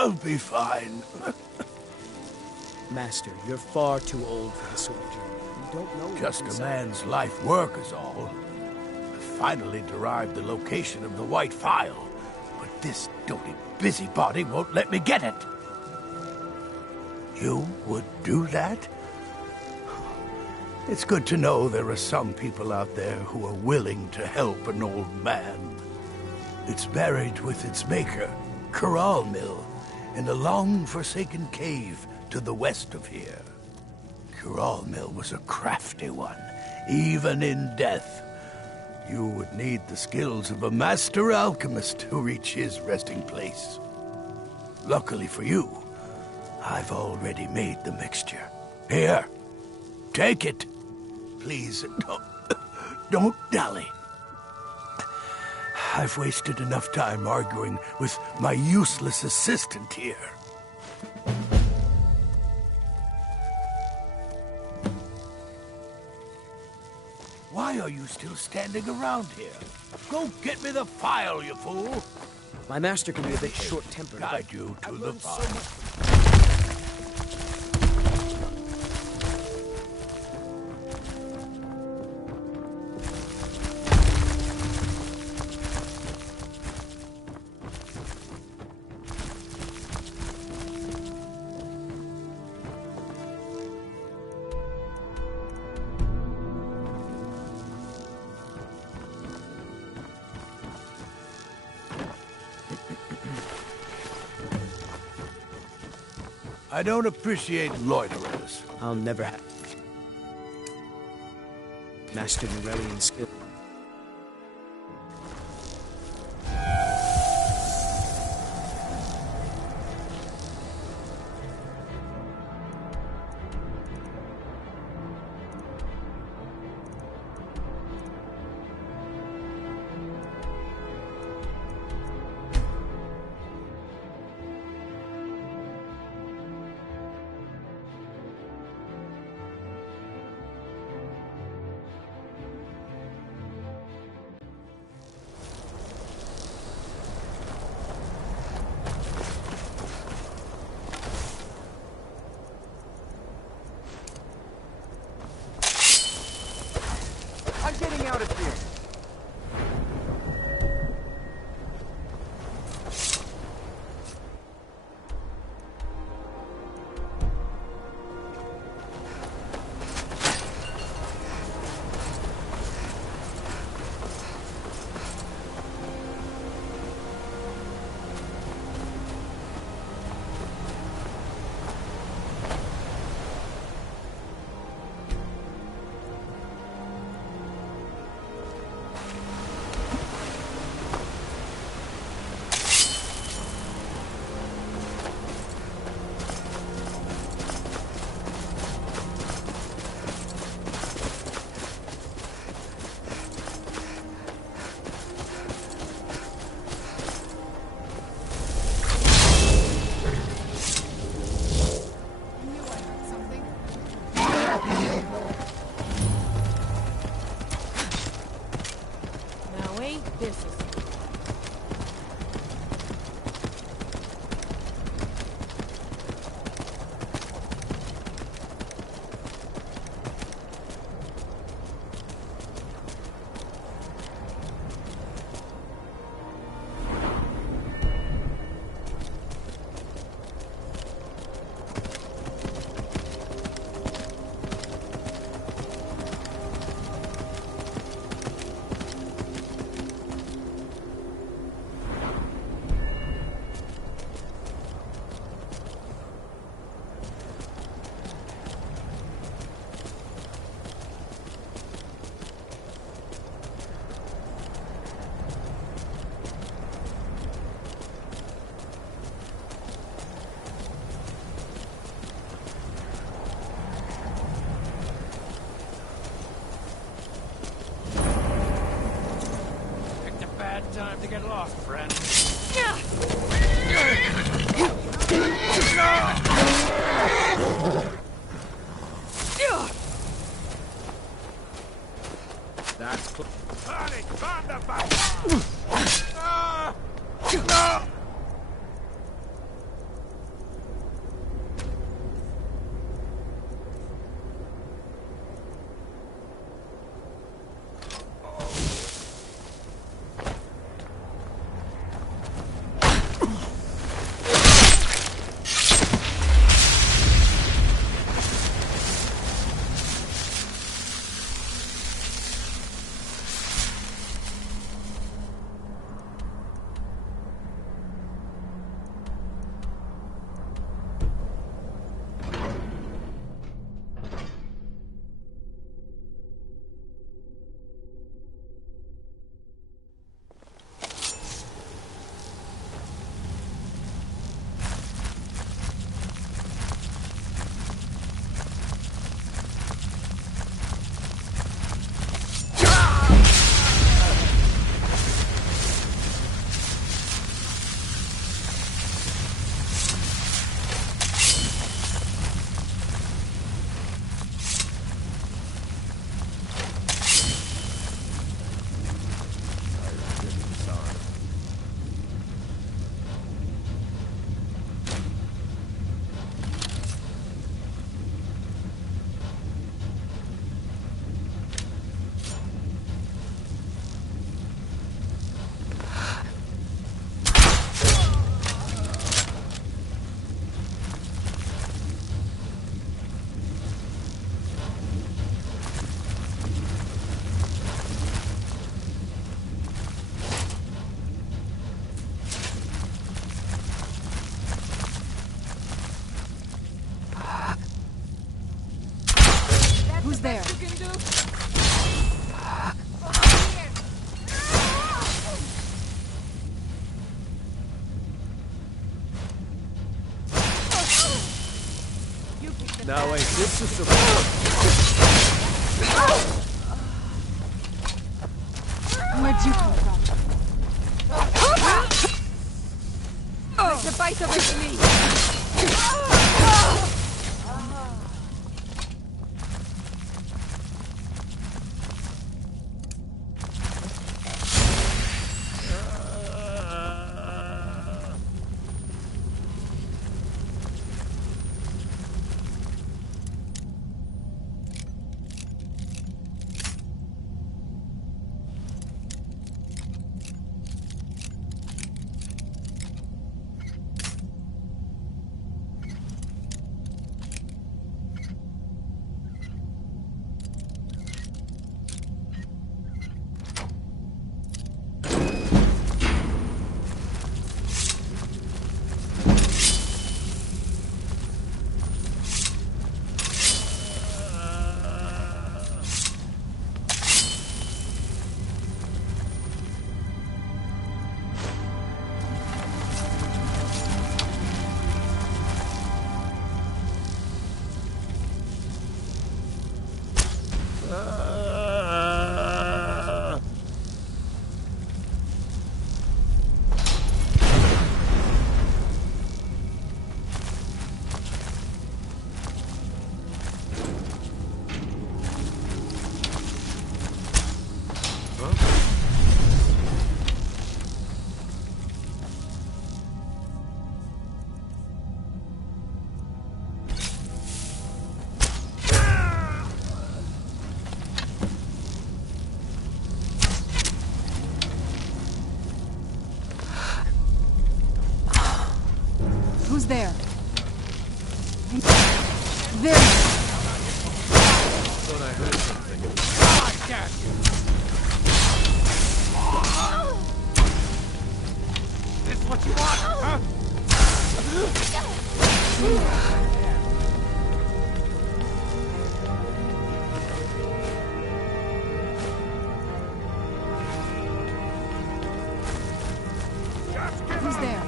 I'll be fine. Master, you're far too old for this sort of journey. You don't know... Just a man's life work is all. I finally derived the location of the White Phial, but this doty busybody won't let me get it. You would do that? It's good to know there are some people out there who are willing to help an old man. It's buried with its maker, Corral Mill, in a long-forsaken cave to the west of here. Corral Mill was a crafty one, even in death. You would need the skills of a master alchemist to reach his resting place. Luckily for you, I've already made the mixture. Here, take it. Please, don't dally. I've wasted enough time arguing with my useless assistant here. Why are you still standing around here? Go get me the file, you fool! My master can be a bit short-tempered. Guide you to the file. I don't appreciate loiterers. I'll never have mastered Norellian skill. I'm getting out of here. Time to get lost, friend. That's close. Honey, calm the Now ain't this a surprise? Where'd you come from? There's a bite of his knee. Who's there? There! Thought I heard something. This what you want, huh? Who's there?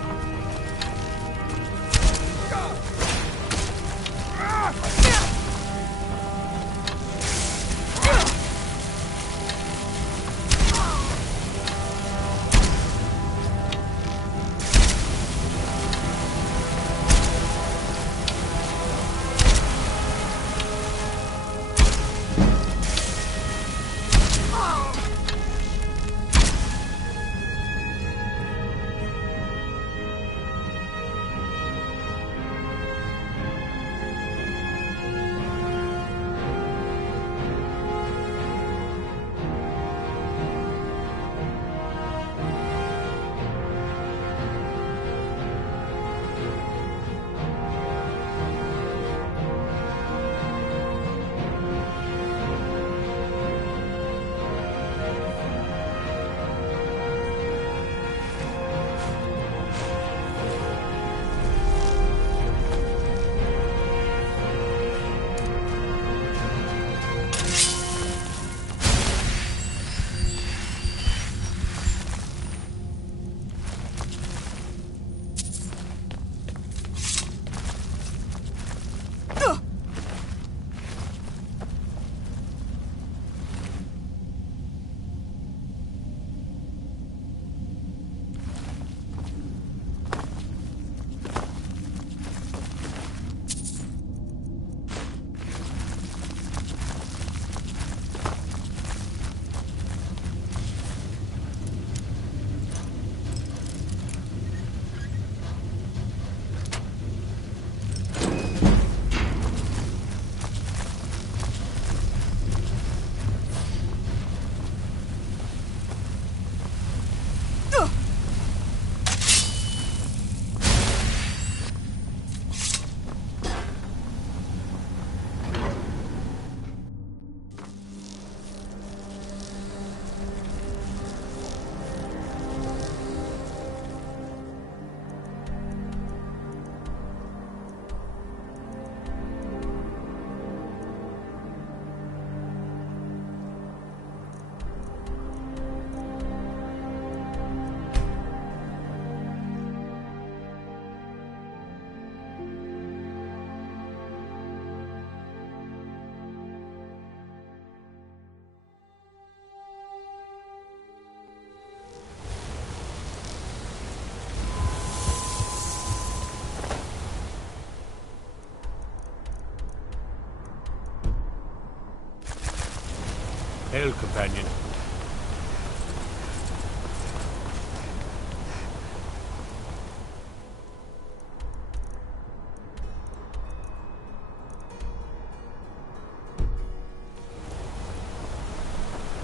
Well, companion.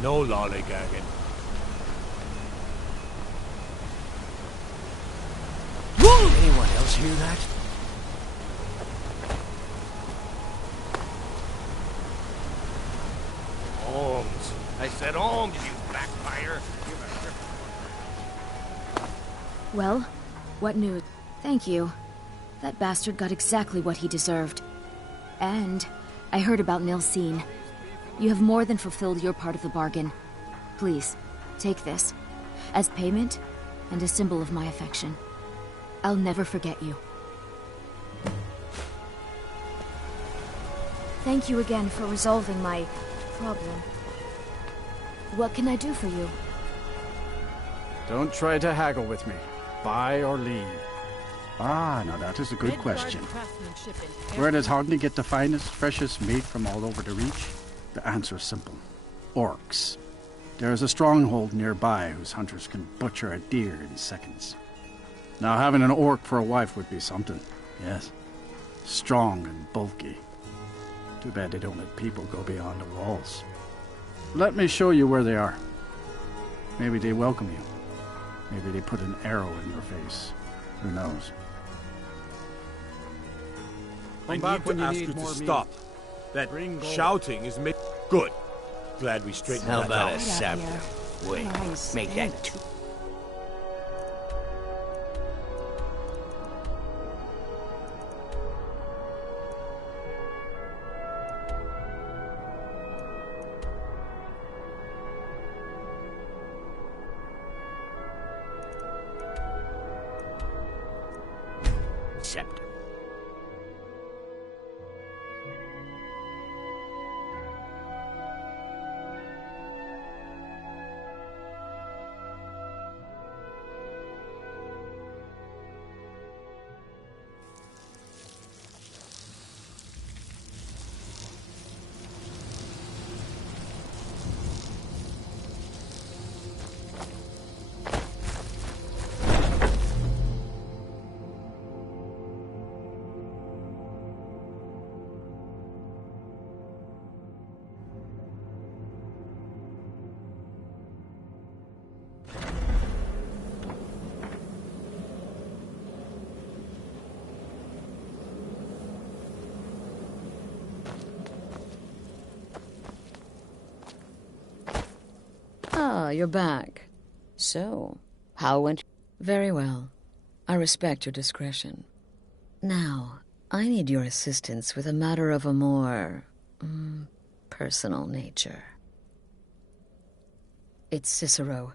No lollygagging. Anyone else hear that? Arms. I said arms, you backfire. Well, what news? Thank you. That bastard got exactly what he deserved. And I heard about Nilsine. You have more than fulfilled your part of the bargain. Please, take this. As payment, and a symbol of my affection. I'll never forget you. Thank you again for resolving my problem. What can I do for you? Don't try to haggle with me. Buy or leave. Ah, now that is a good question. Where does Hogni get the finest, freshest meat from all over the Reach? The answer is simple. Orcs. There is a stronghold nearby whose hunters can butcher a deer in seconds. Now having an orc for a wife would be something, yes. Strong and bulky. Too bad they don't let people go beyond the walls. Let me show you where they are. Maybe they welcome you. Maybe they put an arrow in your face. Who knows? I need to ask you to stop. That shouting is good. Glad we straightened How that about out. a sapling? Wait, make that two. Scepter. Ah, you're back. So, how went... Very well. I respect your discretion. Now, I need your assistance with a matter of a more... personal nature. It's Cicero.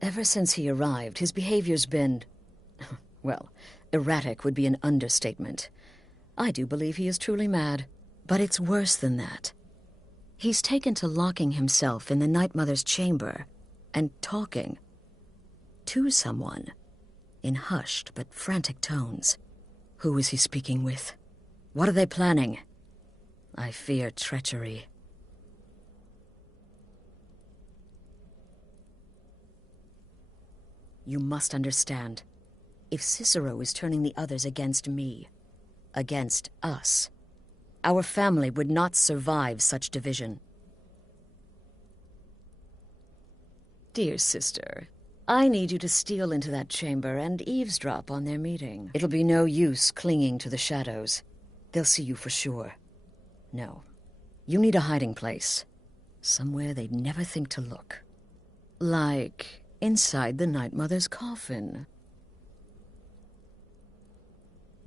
Ever since he arrived, his behavior's been... well, erratic would be an understatement. I do believe he is truly mad, but it's worse than that. He's taken to locking himself in the Night Mother's chamber and talking to someone in hushed but frantic tones. Who is he speaking with? What are they planning? I fear treachery. You must understand. If Cicero is turning the others against me, against us, our family would not survive such division. Dear sister, I need you to steal into that chamber and eavesdrop on their meeting. It'll be no use clinging to the shadows. They'll see you for sure. No, you need a hiding place. Somewhere they'd never think to look. Like inside the Night Mother's coffin.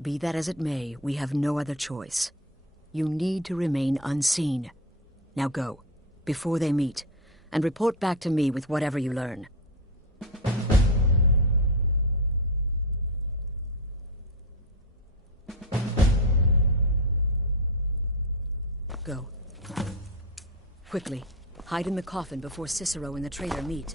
Be that as it may, we have no other choice. You need to remain unseen. Now go, before they meet, and report back to me with whatever you learn. Go. Quickly, hide in the coffin before Cicero and the traitor meet.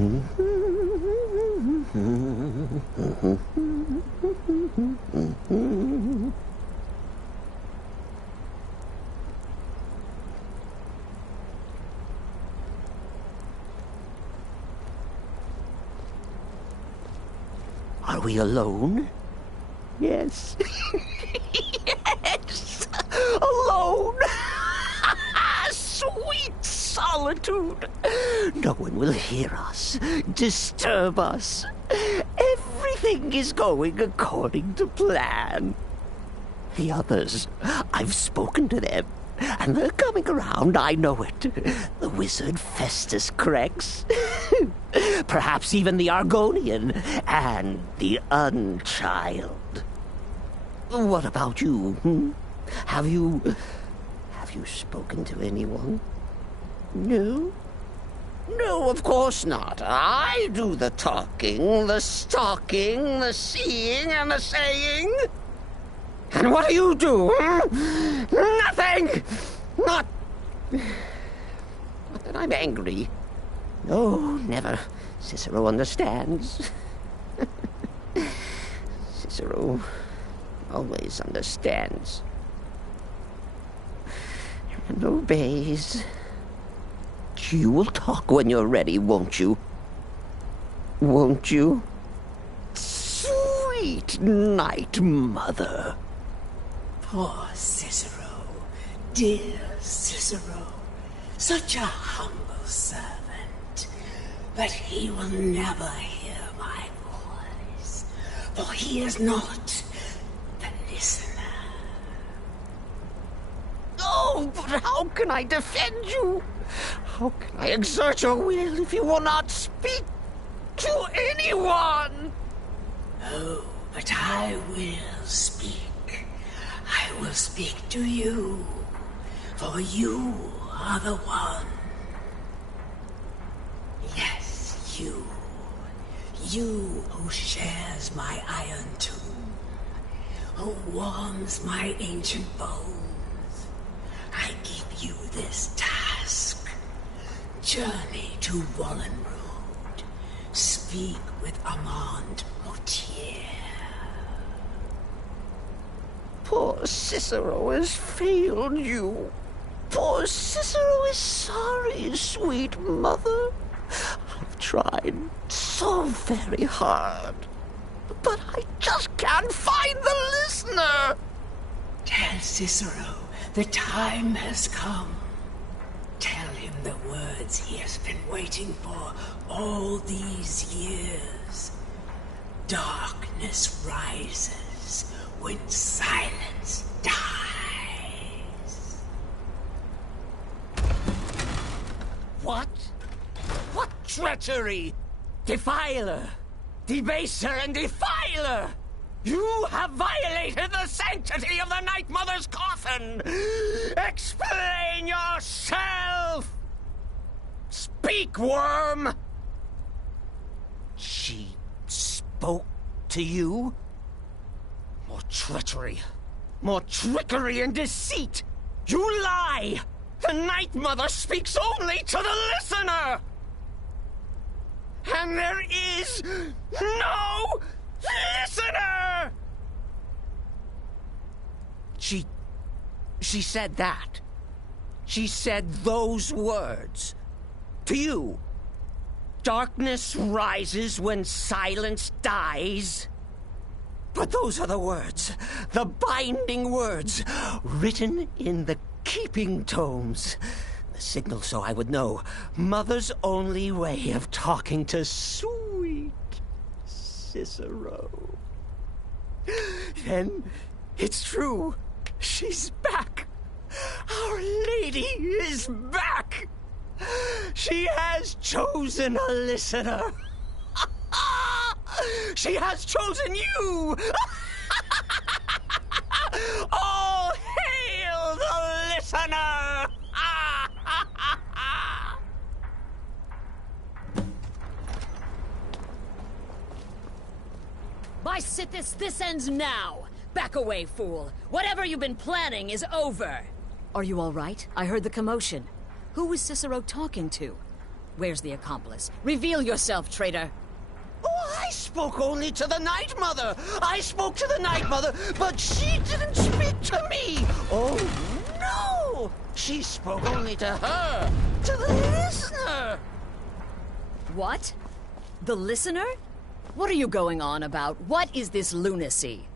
Are we alone? Yes. Yes! Alone! Sweet solitude! No one will hear us, disturb us. Everything is going according to plan. The others, I've spoken to them, and they're coming around, I know it. The wizard Festus Crex. Perhaps even the Argonian, and the Unchild. What about you? Have you spoken to anyone? No? No, of course not. I do the talking, the stalking, the seeing, and the saying. And what do you do? Nothing! Not that I'm angry. No, never. Cicero understands. Cicero always understands. And obeys. You will talk when you're ready, won't you? Won't you? Sweet night, mother. Poor Cicero. Dear Cicero. Such a humble servant. But he will never hear my voice. For he is not the listener. Oh, but how can I defend you? How can I exert your will if you will not speak to anyone? Oh, but I will speak. I will speak to you, for you are the one. Yes, you. You who shares my iron tomb, who warms my ancient bones. I give you this task. Journey to Wallenrood. Speak with Armand Mortier. Poor Cicero has failed you. Poor Cicero is sorry, sweet mother. I've tried so very hard, but I just can't find the listener. Tell Cicero the time has come. Tell him the words he has been waiting for all these years. Darkness rises when silence dies. What? What treachery? Defiler! Debaser and defiler! You have violated the sanctity of the Night Mother's coffin! Explain yourself! Speak, worm! She spoke to you? More treachery, more trickery and deceit! You lie! The Night Mother speaks only to the listener! And there is no listener! She said that. She said those words. To you. Darkness rises when silence dies. But those are the words, the binding words, written in the keeping tomes. The signal so I would know. Mother's only way of talking to sweet Cicero. Then it's true. She's back. Our Lady is back. She has chosen a listener. She has chosen you. All hail the listener. By Sithis, this ends now! Back away, fool! Whatever you've been planning is over! Are you all right? I heard the commotion. Who was Cicero talking to? Where's the accomplice? Reveal yourself, traitor! Oh, I spoke only to the Night Mother! I spoke to the Night Mother, but she didn't speak to me! Oh, no! She spoke only to her! To the listener! What? The listener? What are you going on about? What is this lunacy?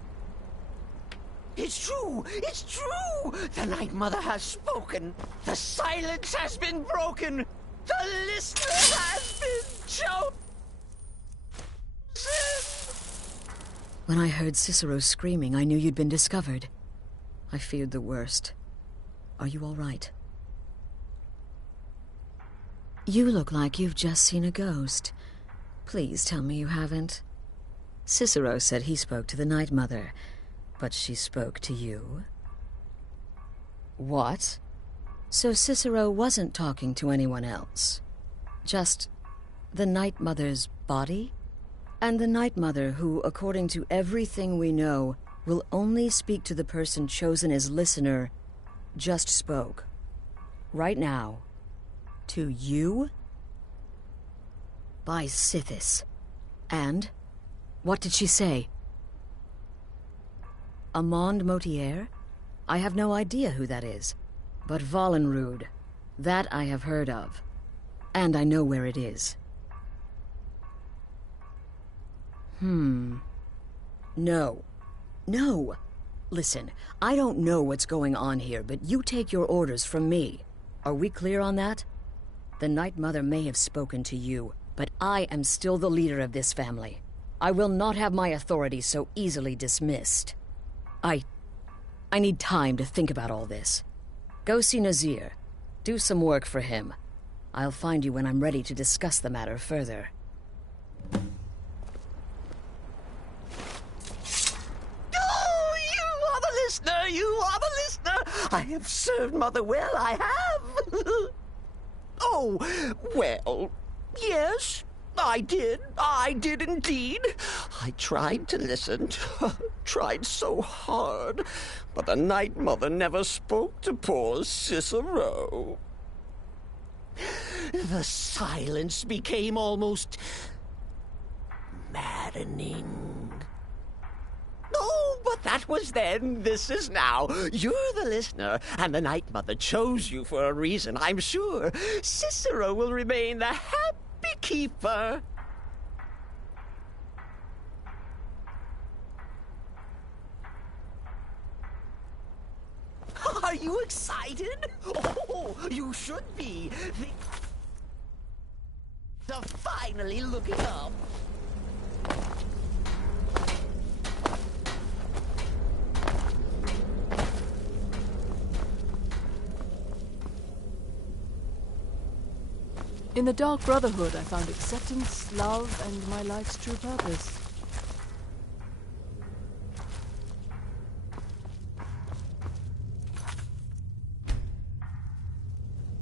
It's true! It's true! The Night Mother has spoken! The silence has been broken! The listener has been chosen! When I heard Cicero screaming, I knew you'd been discovered. I feared the worst. Are you all right? You look like you've just seen a ghost. Please tell me you haven't. Cicero said he spoke to the Night Mother, but she spoke to you? What? So Cicero wasn't talking to anyone else? Just the Night Mother's body? And the Night Mother who, according to everything we know, will only speak to the person chosen as listener, just spoke. Right now. To you? By Sithis. And? What did she say? Amand Motier? I have no idea who that is. But Valenrud, that I have heard of. And I know where it is. No. No! Listen, I don't know what's going on here, but you take your orders from me. Are we clear on that? The Night Mother may have spoken to you, but I am still the leader of this family. I will not have my authority so easily dismissed. I need time to think about all this. Go see Nazir. Do some work for him. I'll find you when I'm ready to discuss the matter further. Oh, you are the listener! You are the listener! I have served Mother well, I have! Oh, well, yes, I did. I did indeed. I tried to listen, tried so hard, but the Night Mother never spoke to poor Cicero. The silence became almost maddening. Oh, but that was then. This is now. You're the listener, and the Night Mother chose you for a reason, I'm sure. Cicero will remain the happy keeper. Are you excited? Oh, you should be. They're finally looking up. In the Dark Brotherhood, I found acceptance, love, and my life's true purpose.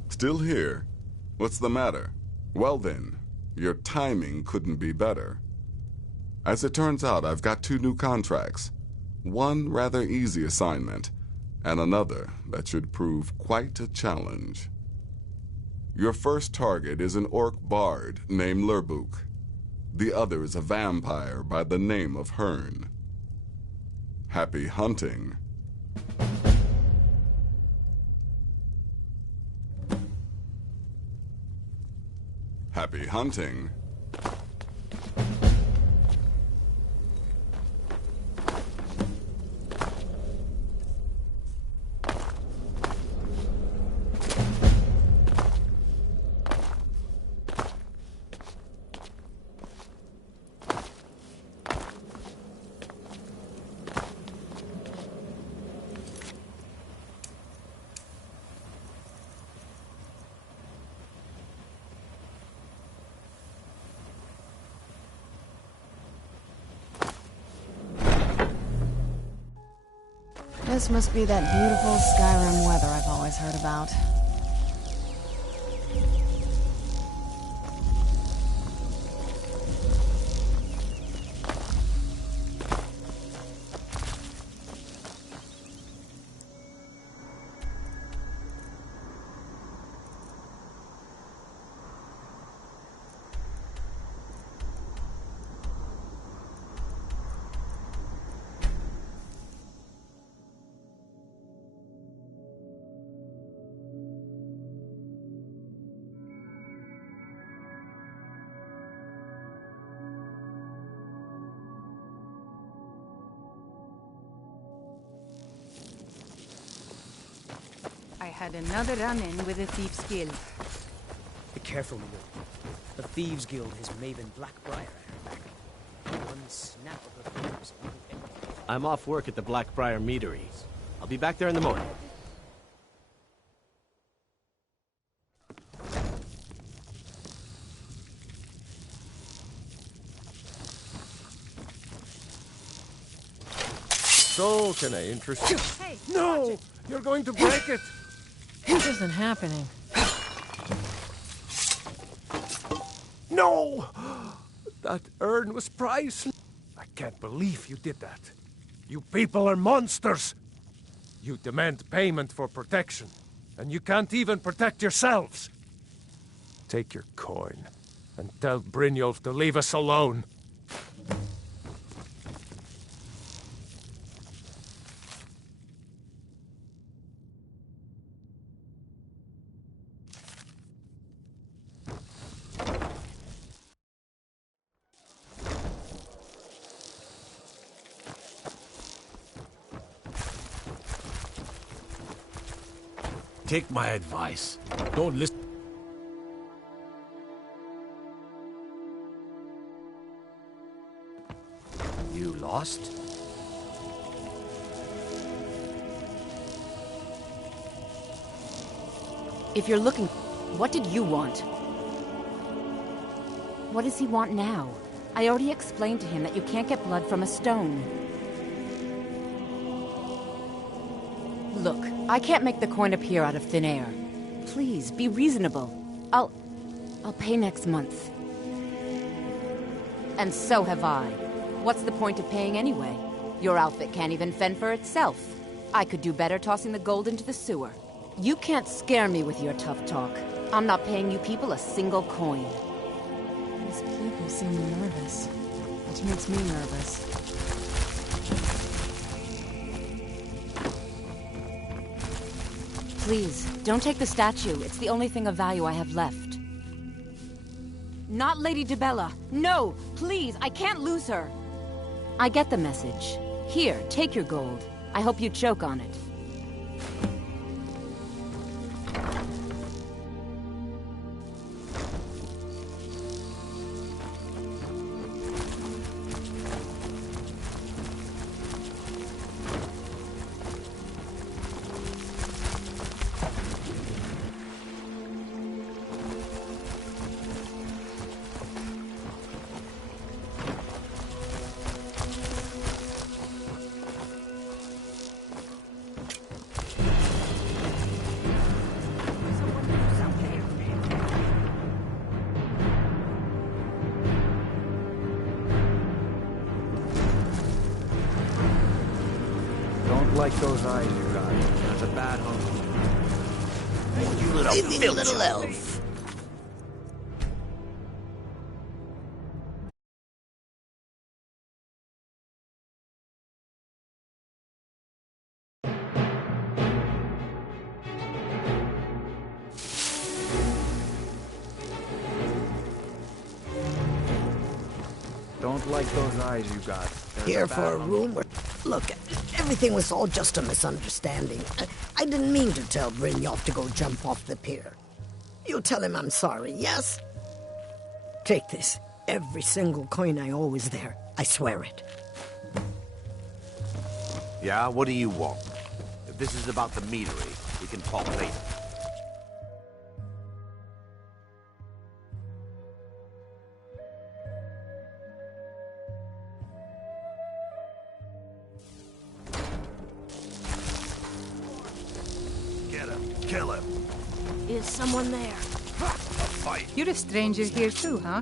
Still here? What's the matter? Well then, your timing couldn't be better. As it turns out, I've got 2 new contracts. One rather easy assignment, and another that should prove quite a challenge. Your first target is an orc bard named Lurbuk. The other is a vampire by the name of Hearn. Happy hunting. Happy hunting. This must be that beautiful Skyrim weather I've always heard about. had another run-in with the Thieves' Guild. Be careful, Mule. The Thieves' Guild has Maven Blackbriar at her back. One snap of her fingers. I'm off work at the Blackbriar Meadery. I'll be back there in the morning. So, can I interest you? Hey, no! You're going to break it! This isn't happening. No! That urn was priceless. I can't believe you did that. You people are monsters! You demand payment for protection, and you can't even protect yourselves. Take your coin, and tell Brynjolf to leave us alone. Take my advice. Don't listen. You lost? If you're looking... What did you want? What does he want now? I already explained to him that you can't get blood from a stone. Look, I can't make the coin appear out of thin air. Please, be reasonable. I'll pay next month. And so have I. What's the point of paying anyway? Your outfit can't even fend for itself. I could do better tossing the gold into the sewer. You can't scare me with your tough talk. I'm not paying you people a single coin. These people seem nervous, which makes me nervous. Please, don't take the statue. It's the only thing of value I have left. Not Lady Dibella. No! Please, I can't lose her! I get the message. Here, take your gold. I hope you choke on it. Like those eyes you got. That's a bad hunch. You little elf. Don't like those eyes you got. Here for a room where... Look, everything was all just a misunderstanding. I didn't mean to tell Brynjolf to go jump off the pier. You tell him I'm sorry, yes? Take this. Every single coin I owe is there. I swear it. Yeah, what do you want? If this is about the meadery, we can talk later. Kill him. Is someone there? You're a stranger here too, huh?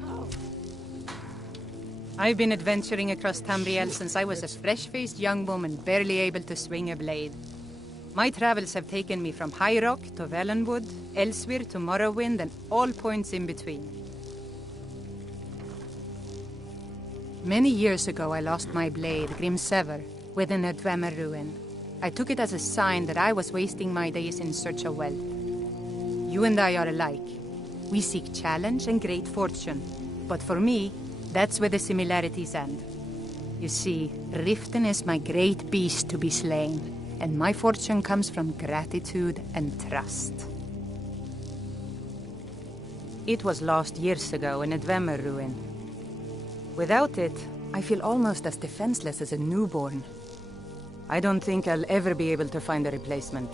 I've been adventuring across Tamriel since I was a fresh-faced young woman barely able to swing a blade. My travels have taken me from High Rock to Valenwood, Elsewhere to Morrowind, and all points in between. Many years ago I lost my blade, Grimsever, within a Dwemer ruin. I took it as a sign that I was wasting my days in search of wealth. You and I are alike. We seek challenge and great fortune. But for me, that's where the similarities end. You see, Riften is my great beast to be slain. and my fortune comes from gratitude and trust. It was lost years ago in a Dwemer ruin. Without it, I feel almost as defenseless as a newborn. I don't think I'll ever be able to find a replacement.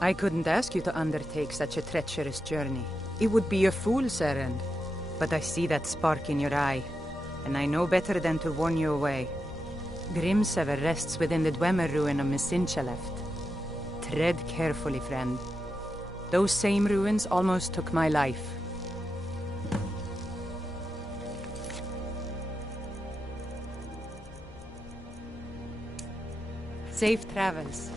I couldn't ask you to undertake such a treacherous journey. It would be a fool's errand. But I see that spark in your eye, and I know better than to warn you away. Grimsever rests within the Dwemer ruin of Misinchaleft. Tread carefully, friend. Those same ruins almost took my life. Safe travels.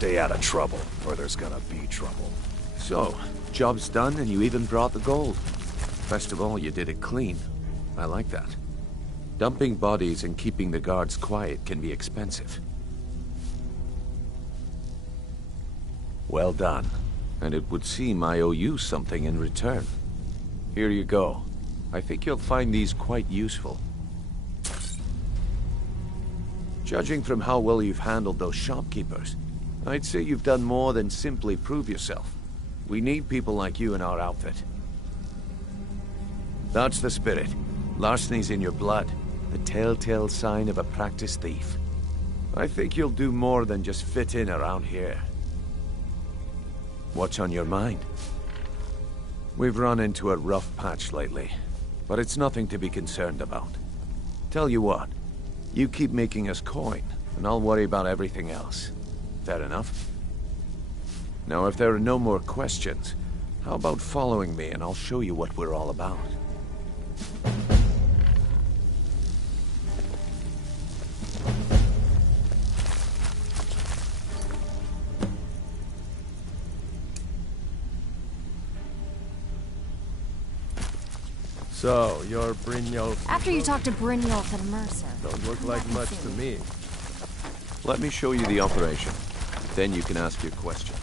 Stay out of trouble, or there's gonna be trouble. So, job's done and you even brought the gold. Best of all, you did it clean. I like that. Dumping bodies and keeping the guards quiet can be expensive. Well done. And it would seem I owe you something in return. Here you go. I think you'll find these quite useful. Judging from how well you've handled those shopkeepers, I'd say you've done more than simply prove yourself. We need people like you in our outfit. That's the spirit. Larceny's in your blood. The telltale sign of a practiced thief. I think you'll do more than just fit in around here. What's on your mind? We've run into a rough patch lately, but it's nothing to be concerned about. Tell you what, you keep making us coin, and I'll worry about everything else. Fair enough? Now, if there are no more questions, how about following me and I'll show you what we're all about? So, you're Brynjolf. After you talk to Brynjolf and Mercer. Don't look like much to me. Let me show you the operation. Then you can ask your questions.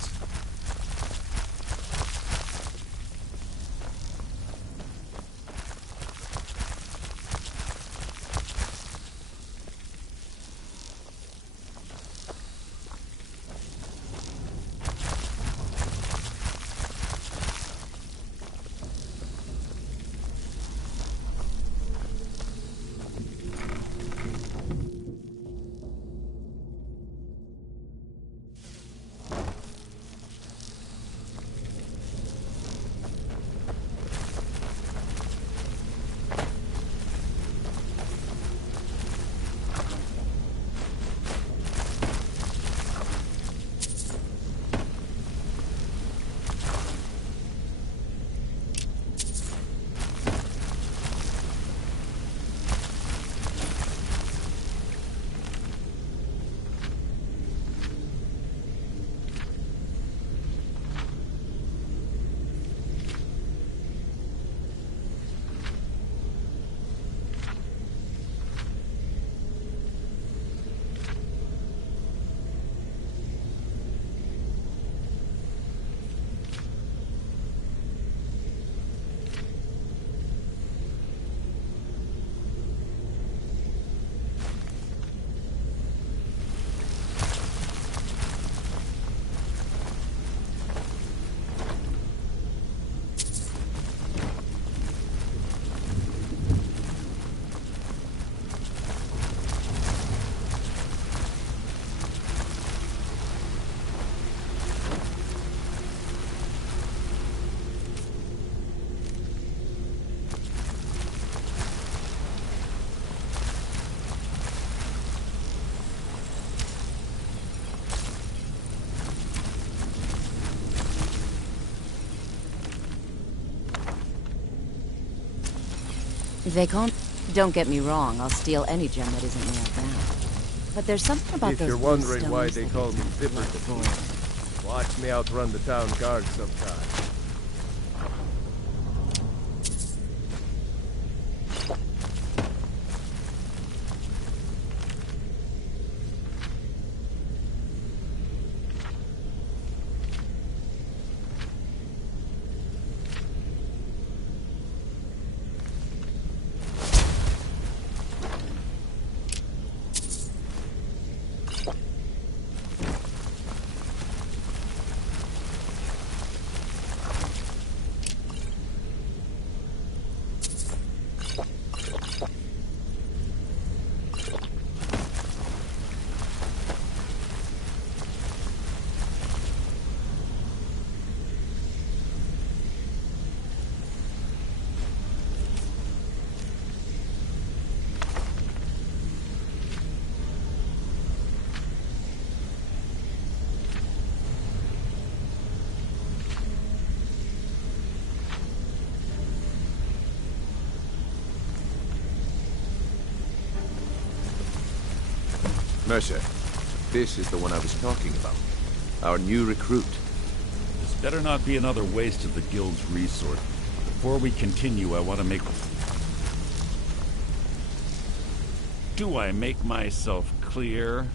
Vicomte, don't get me wrong, I'll steal any gem that isn't nailed down. But there's something about If those you're blue wondering why stones they that call me get Vipper the Fool, watch me outrun the town guard sometime. Mercer, this is the one I was talking about. Our new recruit. This better not be another waste of the guild's resource. Before we continue, I want to make... Do I make myself clear?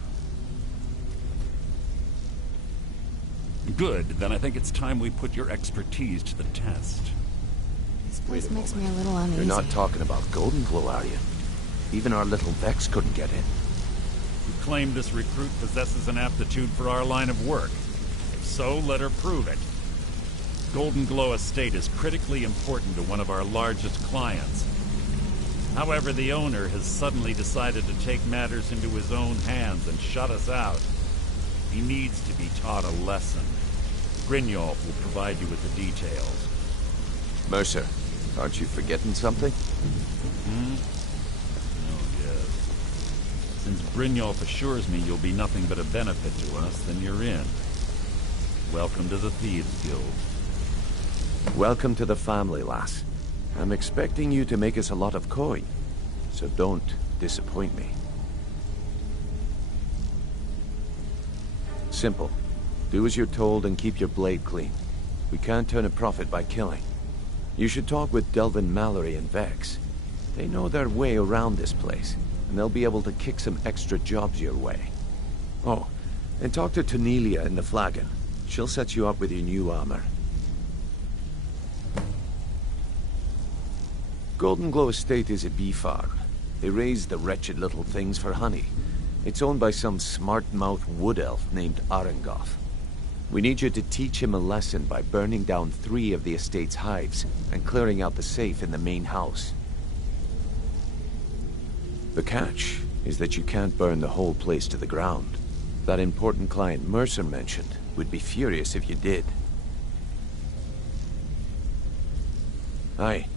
Good, then I think it's time we put your expertise to the test. This place makes me a little uneasy. You're not talking about Golden Glow, are you? Even our little Vex couldn't get in. You claim this recruit possesses an aptitude for our line of work. If so, let her prove it. Golden Glow Estate is critically important to one of our largest clients. However, the owner has suddenly decided to take matters into his own hands and shut us out. He needs to be taught a lesson. Brynjolf will provide you with the details. Mercer, aren't you forgetting something? Since Brynjolf assures me you'll be nothing but a benefit to us, then you're in. Welcome to the Thieves Guild. Welcome to the family, lass. I'm expecting you to make us a lot of coin, so don't disappoint me. Simple. Do as you're told and keep your blade clean. We can't turn a profit by killing. You should talk with Delvin Mallory and Vex. They know their way around this place, and they'll be able to kick some extra jobs your way. Oh, and talk to Tonelia in the Flagon. She'll set you up with your new armor. Golden Glow Estate is a bee farm. They raise the wretched little things for honey. It's owned by some smart-mouthed wood elf named Arengoth. We need you to teach him a lesson by burning down 3 of the estate's hives and clearing out the safe in the main house. The catch is that you can't burn the whole place to the ground. That important client Mercer mentioned would be furious if you did. Aye.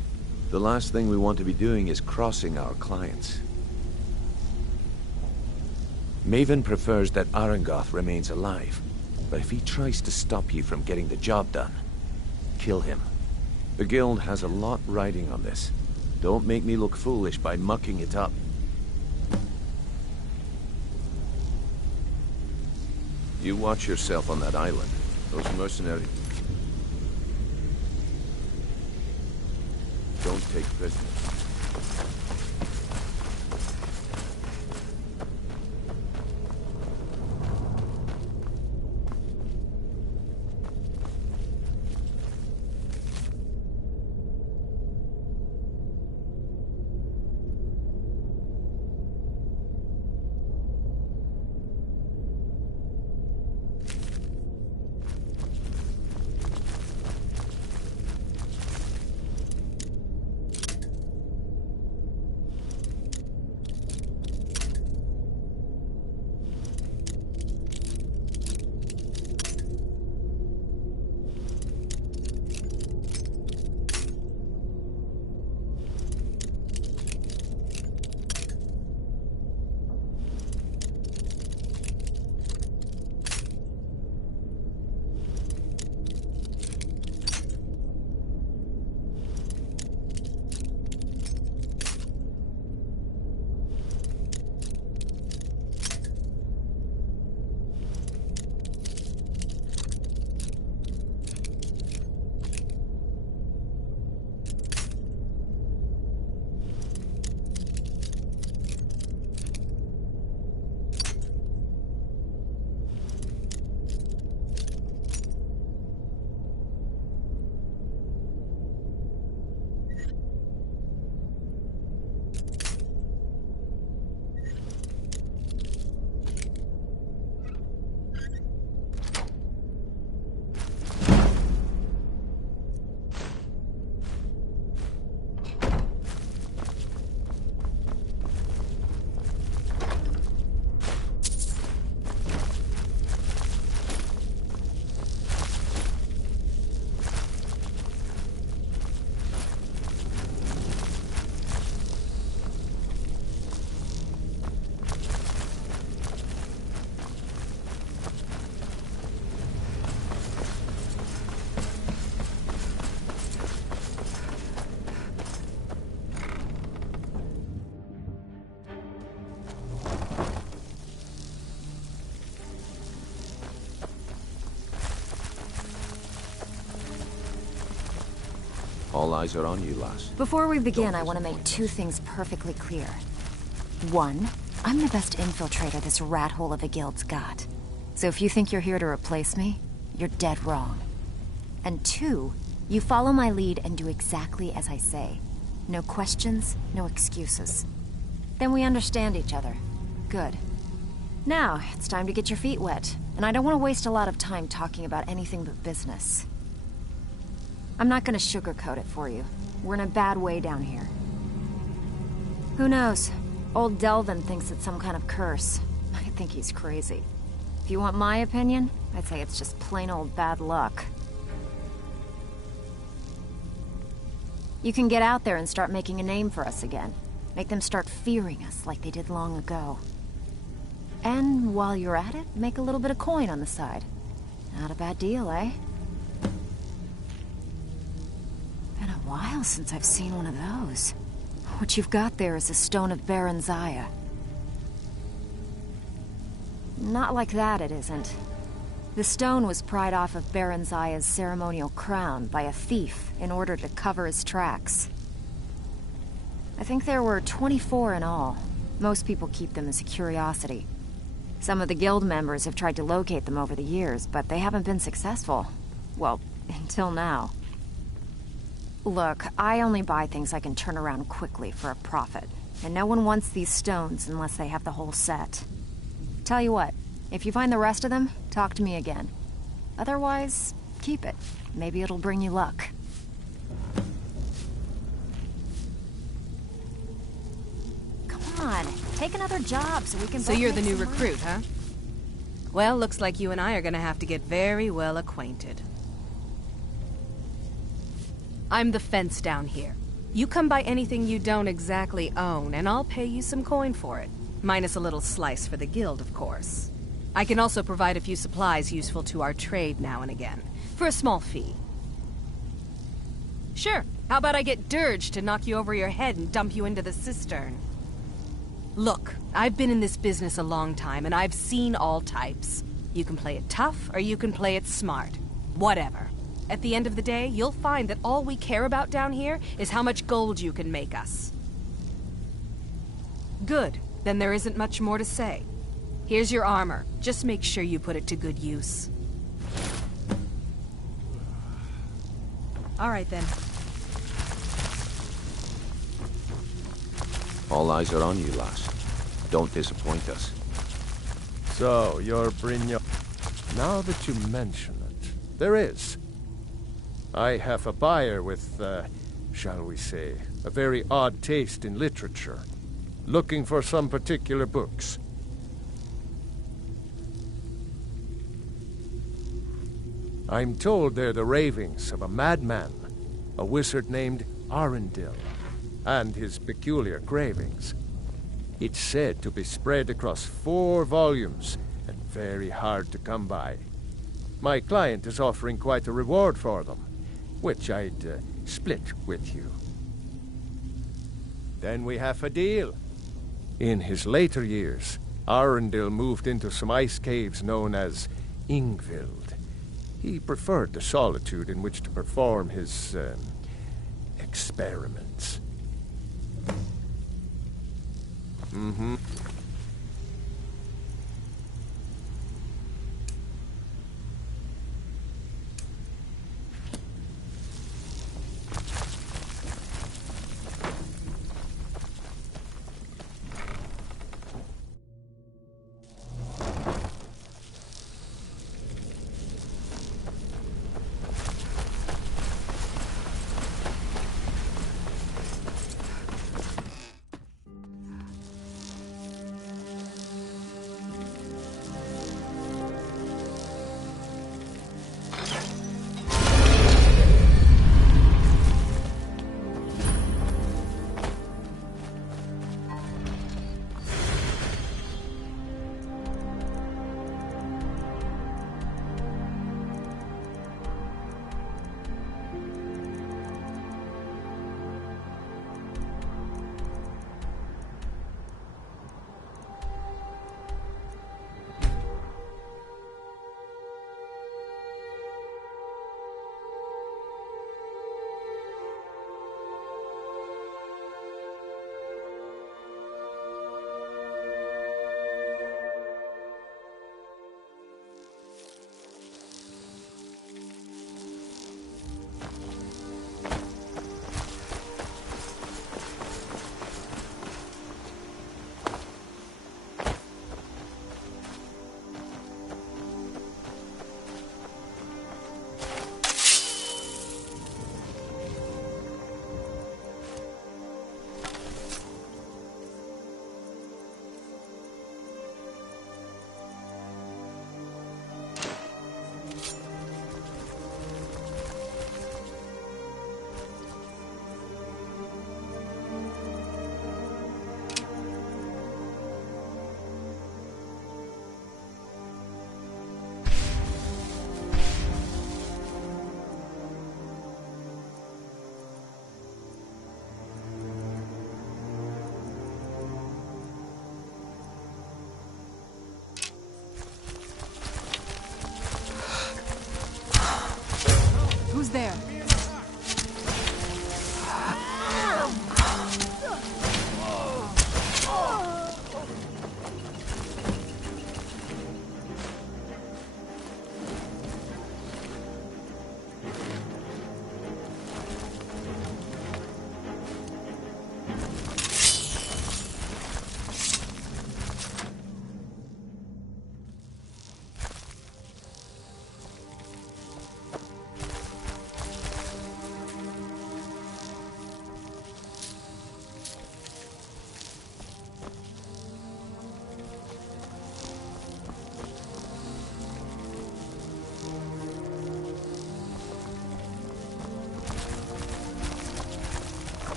The last thing we want to be doing is crossing our clients. Maven prefers that Arengoth remains alive, but if he tries to stop you from getting the job done, kill him. The guild has a lot riding on this. Don't make me look foolish by mucking it up. You watch yourself on that island. Those mercenaries... Don't take prisoners. All eyes are on you, lass. Before we begin, I want to make two things perfectly clear. One, I'm the best infiltrator this rat hole of a guild's got. So if you think you're here to replace me, you're dead wrong. And two, you follow my lead and do exactly as I say. No questions, no excuses. Then we understand each other. Good. Now, it's time to get your feet wet, and I don't want to waste a lot of time talking about anything but business. I'm not gonna sugarcoat it for you. We're in a bad way down here. Who knows? Old Delvin thinks it's some kind of curse. I think he's crazy. If you want my opinion, I'd say it's just plain old bad luck. You can get out there and start making a name for us again. Make them start fearing us like they did long ago. And while you're at it, make a little bit of coin on the side. Not a bad deal, eh? Been a while since I've seen one of those. What you've got there is a stone of Baron Zaya. Not like that, it isn't. The stone was pried off of Baron Zaya's ceremonial crown by a thief in order to cover his tracks. I think there were 24 in all. Most people keep them as a curiosity. Some of the guild members have tried to locate them over the years, but they haven't been successful. Well, until now. Look, I only buy things I can turn around quickly for a profit, and no one wants these stones unless they have the whole set. Tell you what, if you find the rest of them, talk to me again. Otherwise, keep it. Maybe it'll bring you luck. Come on, take another job so we can So both you're make the new some recruit, money. huh? Well, looks like you and I are gonna have to get very well acquainted. I'm the fence down here. You come by anything you don't exactly own, and I'll pay you some coin for it. Minus a little slice for the guild, of course. I can also provide a few supplies useful to our trade now and again, for a small fee. Sure, how about I get Dirge to knock you over your head and dump you into the cistern? Look, I've been in this business a long time, and I've seen all types. You can play it tough, or you can play it smart. Whatever. At the end of the day, you'll find that all we care about down here is how much gold you can make us. Good. Then there isn't much more to say. Here's your armor. Just make sure you put it to good use. All right, then. All eyes are on you, lass. Don't disappoint us. So, you're Brynjolf. Now that you mention it, there is. I have a buyer with, shall we say, a very odd taste in literature. Looking for some particular books. I'm told they're the ravings of a madman, a wizard named Arundel, and his peculiar cravings. It's said to be spread across 4 volumes and very hard to come by. My client is offering quite a reward for them, which I'd split with you. Then we have a deal. In his later years, Arundel moved into some ice caves known as Ingvild. He preferred the solitude in which to perform his, experiments. Mm-hmm.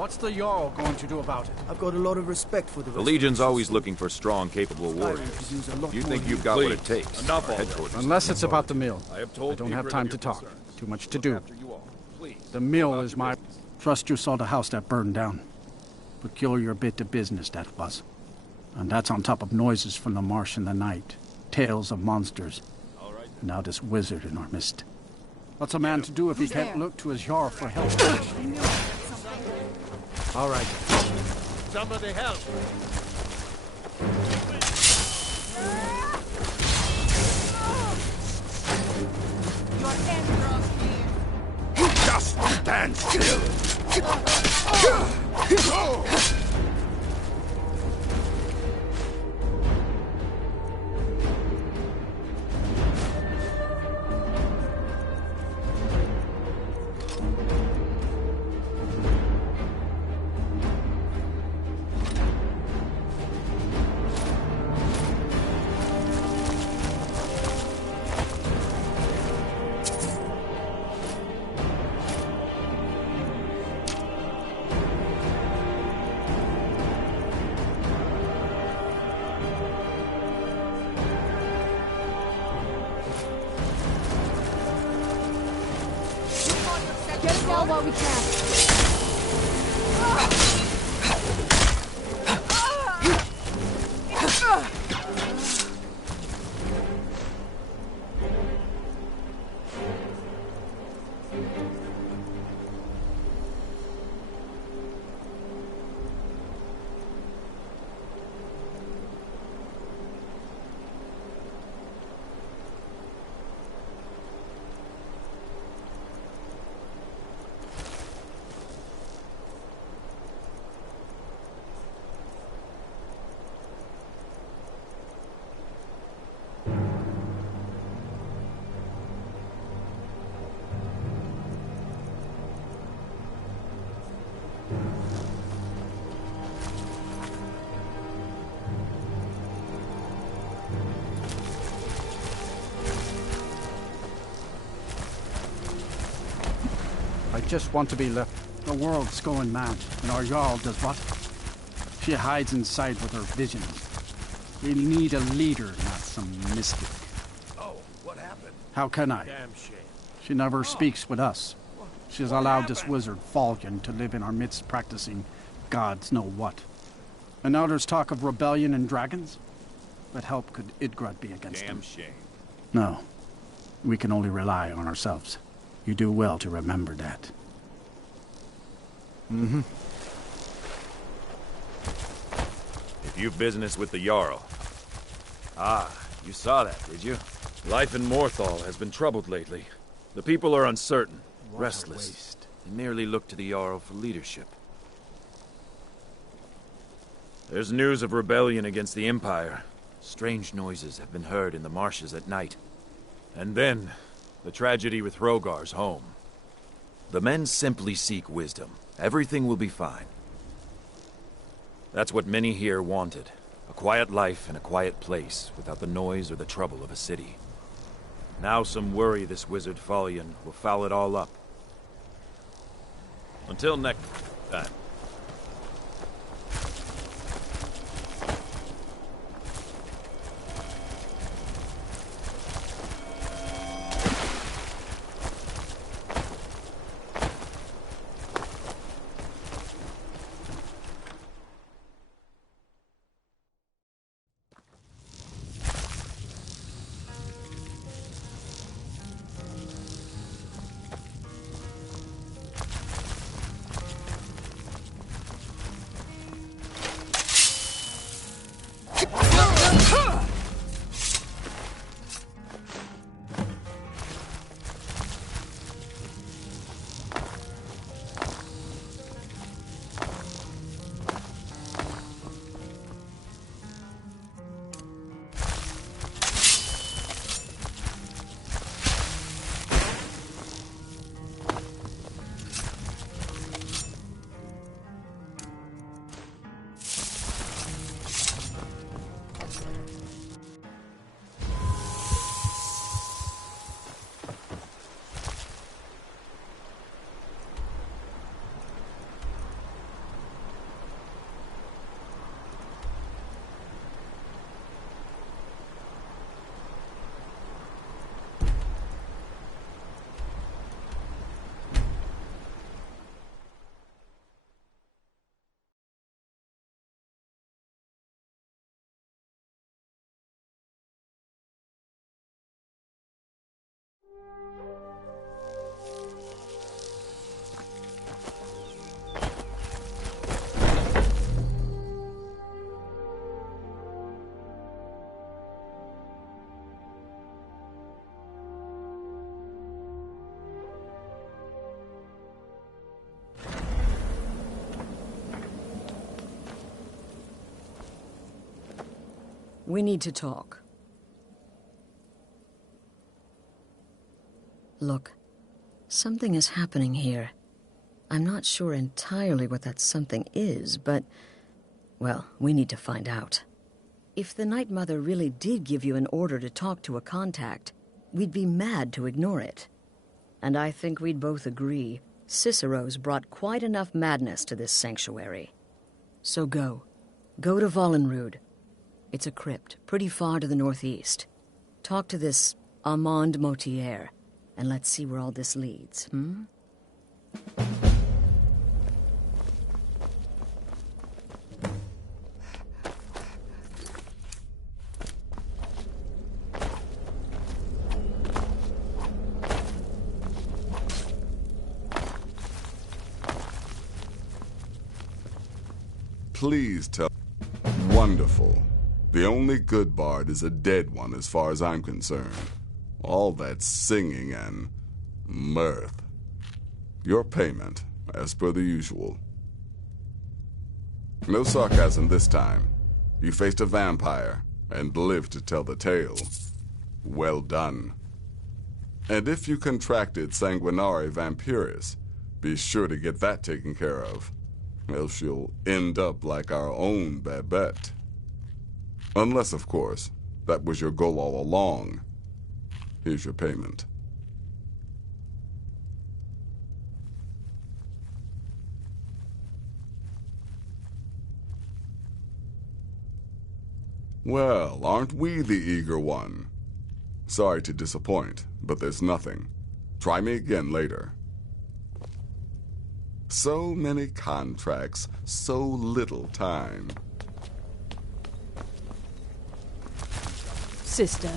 What's the Jarl going to do about it? I've got a lot of respect for the The Legion's always looking for strong, capable warriors. You think you've got what it takes? Enough Our already. headquarters. Unless it's about the mill. I have told I don't Gabriel have time of to your talk. concerns. Too much to do. After you all. Please. The mill is my... Trust you saw the house that burned down. Peculiar bit of business that was. And that's on top of noises from the marsh in the night. Tales of monsters. And now this wizard in our midst. What's a man to do if he can't look to his Jarl for help? All right. Somebody help. Just stand still! Get it now while we can. I just want to be left. The world's going mad, and our Jarl does what? She hides inside with her visions. We need a leader, not some mystic. Oh, what happened? How can I? Damn shame. She never speaks with us. She's allowed this wizard, Falcon, to live in our midst practicing gods know what. And now there's talk of rebellion and dragons? What help could Idgrad be against them? Damn shame. No. We can only rely on ourselves. You do well to remember that. Mm-hmm. If you've business with the Jarl. Ah, you saw that, did you? Life in Morthal has been troubled lately. The people are uncertain, restless. They merely look to the Jarl for leadership. There's news of rebellion against the Empire. Strange noises have been heard in the marshes at night. And then, the tragedy with Hrogar's home. The men simply seek wisdom. Everything will be fine. That's what many here wanted. A quiet life in a quiet place, without the noise or the trouble of a city. Now some worry this wizard Fallion will foul it all up. Until next time. We need to talk. Look, something is happening here. I'm not sure entirely what that something is, but, well, we need to find out. If the Night Mother really did give you an order to talk to a contact, we'd be mad to ignore it. And I think we'd both agree Cicero's brought quite enough madness to this sanctuary. So go. Go to Vollenrud. It's a crypt, pretty far to the northeast. Talk to this Armand Motier, and let's see where all this leads, Please tell... Wonderful. The only good bard is a dead one as far as I'm concerned. All that singing and mirth. Your payment, as per the usual. No sarcasm this time. You faced a vampire and lived to tell the tale. Well done. And if you contracted Sanguinare Vampiris, be sure to get that taken care of. Else you'll end up like our own Babette. Unless, of course, that was your goal all along. Here's your payment. Well, aren't we the eager one? Sorry to disappoint, but there's nothing. Try me again later. So many contracts, so little time. Sister.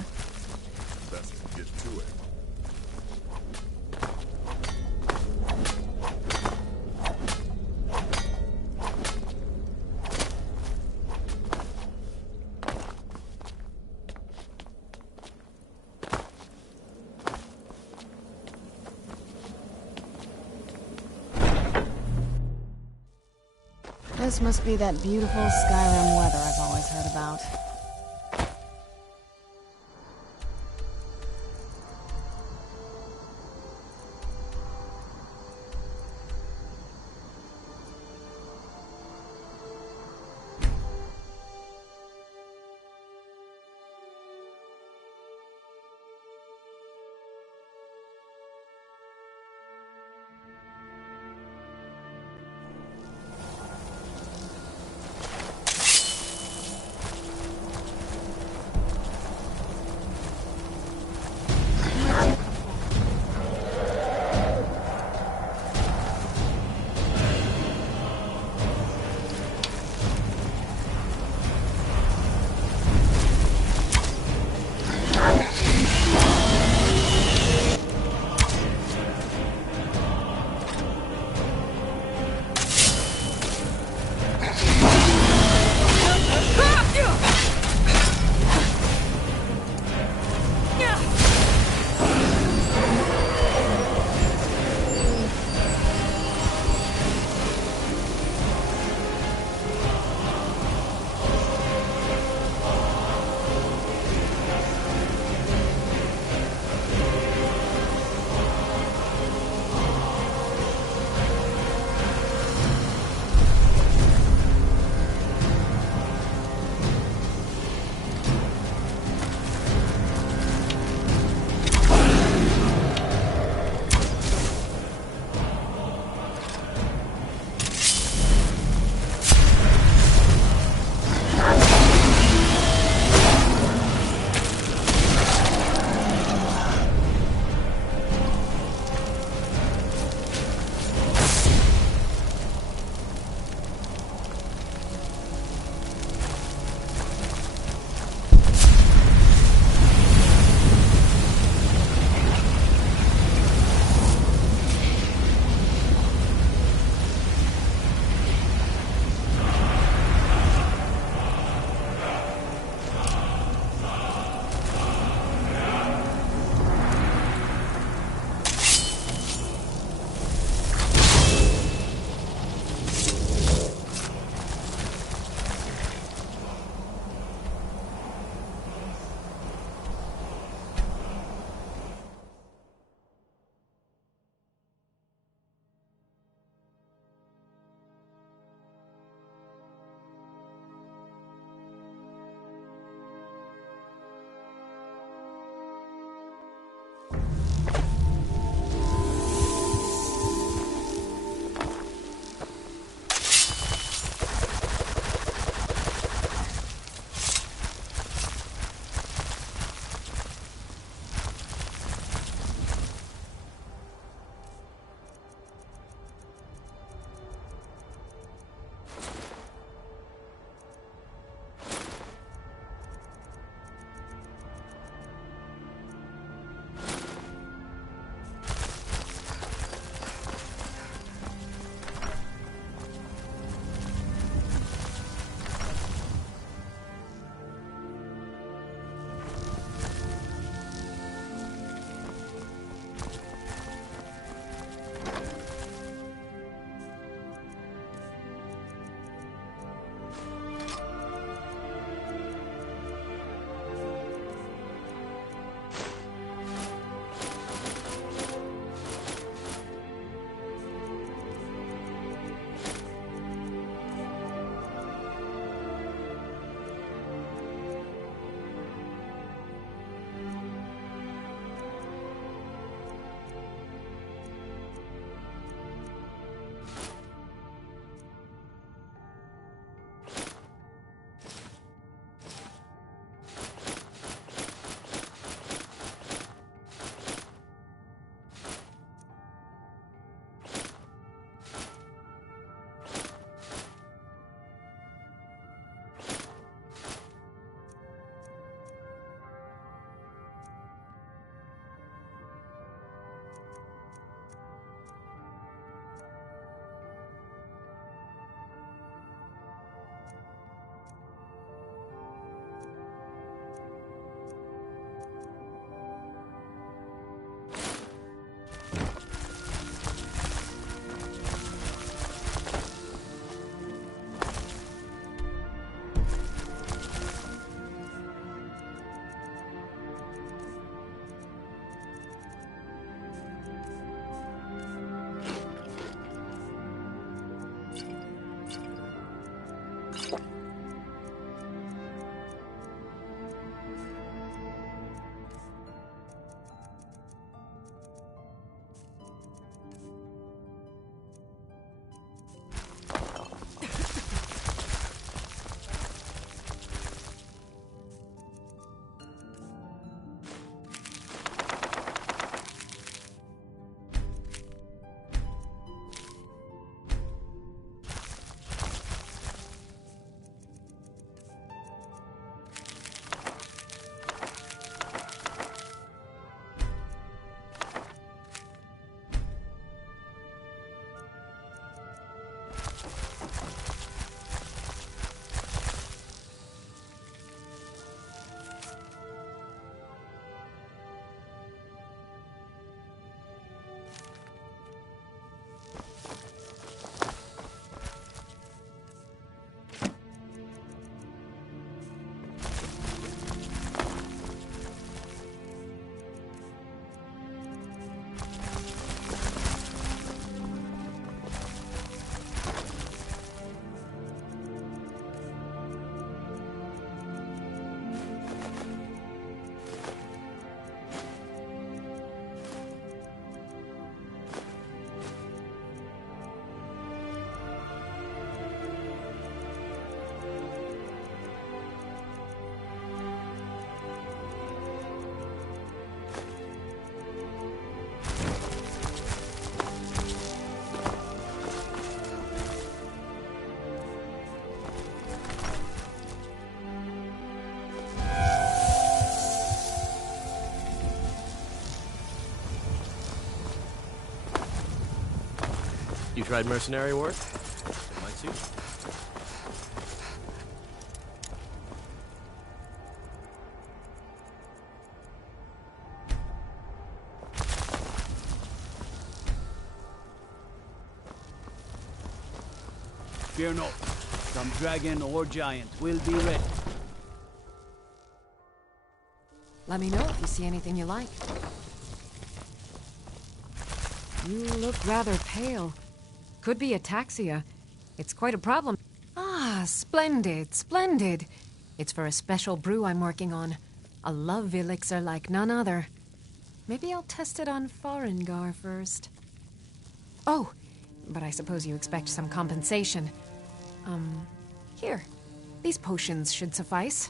Best get to it. This must be that beautiful Skyrim weather I've always heard about. tried mercenary work? Might suit. Fear not. Some dragon or giant will be ready. Let me know if you see anything you like. You look rather pale. Could be ataxia. It's quite a problem. Ah, splendid, splendid. It's for a special brew I'm working on. A love elixir like none other. Maybe I'll test it on Farengar first. Oh, but I suppose you expect some compensation. Here. These potions should suffice.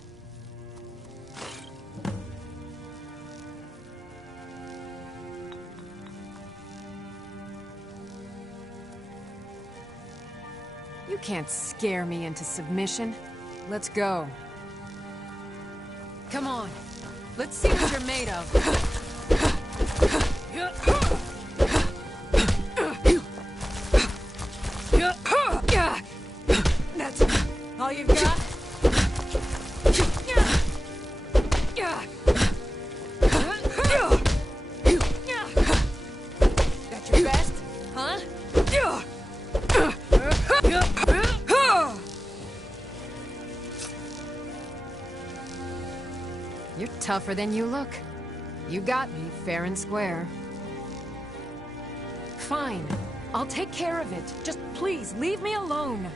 You can't scare me into submission. Let's go. Come on. Let's see what you're made of. That's all you've got? That's your best, huh? You're tougher than you look. You got me fair and square. Fine. I'll take care of it. Just please, leave me alone.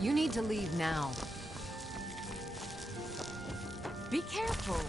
You need to leave now. Be careful.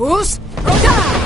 Fus, Roda!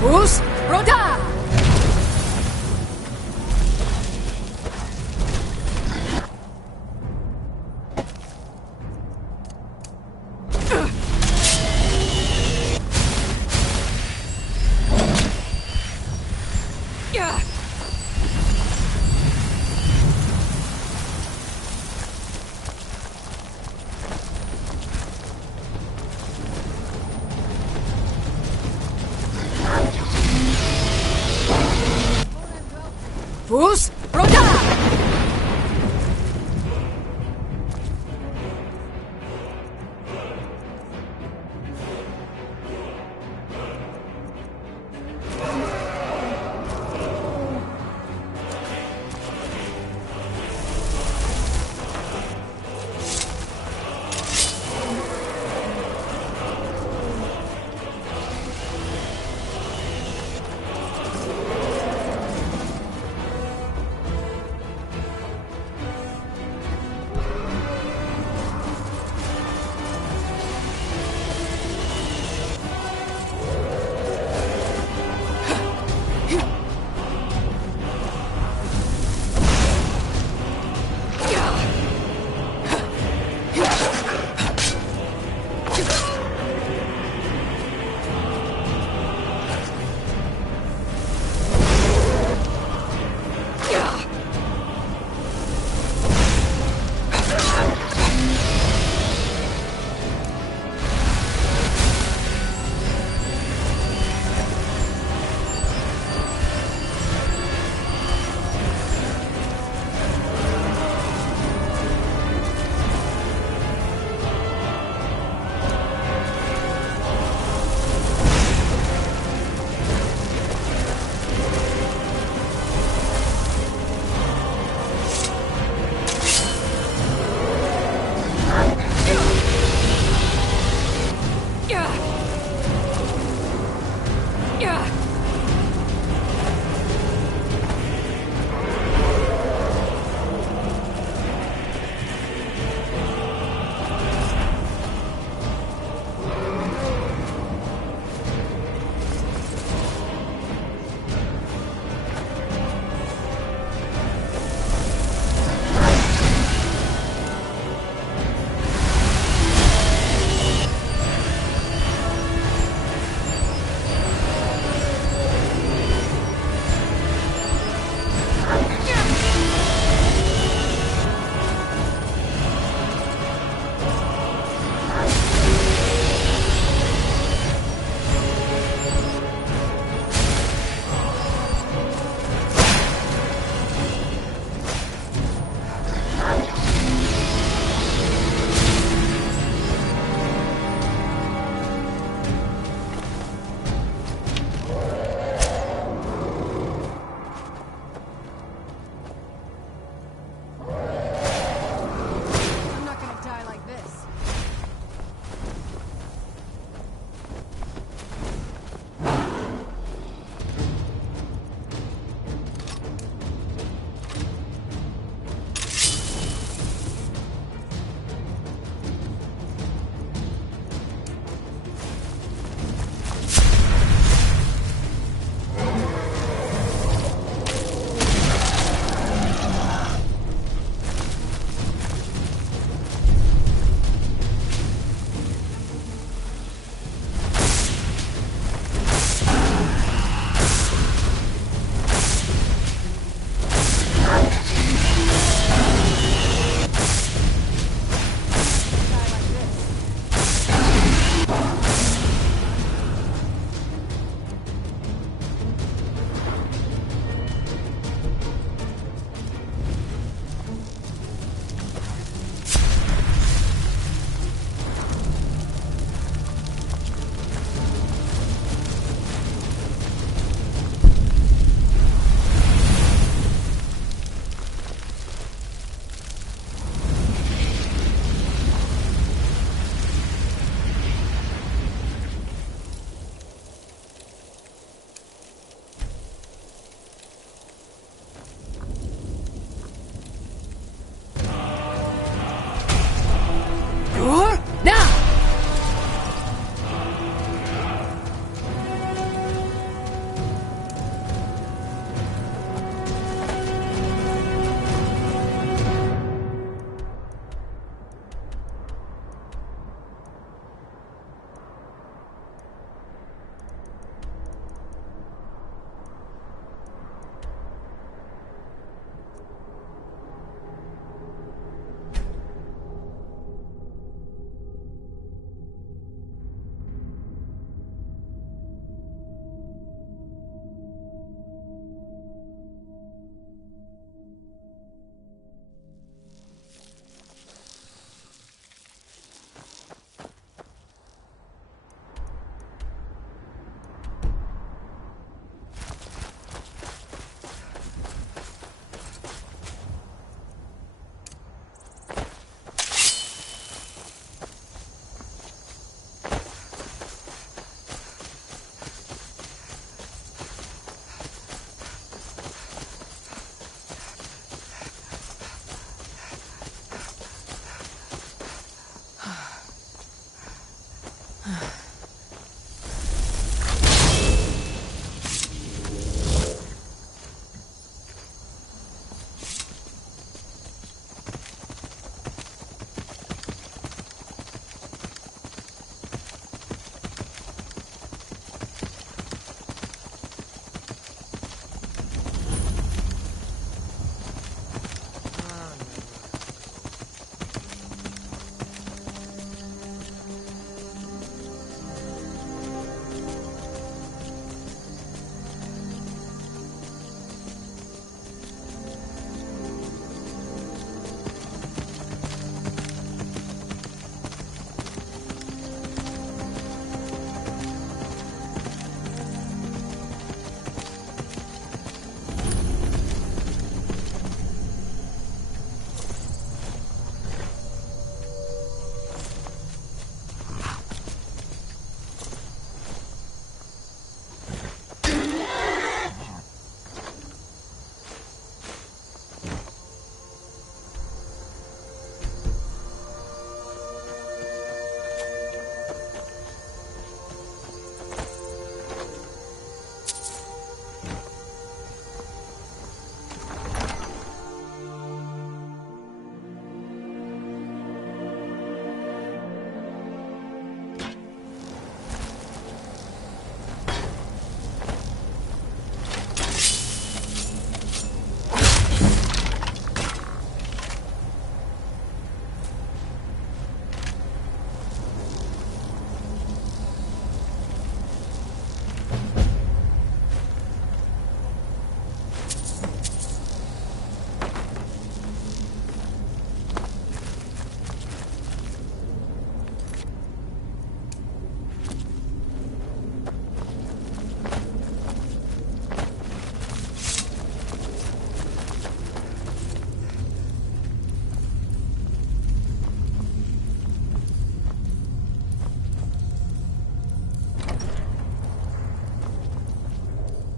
Fus, Roda! Fus, Roda!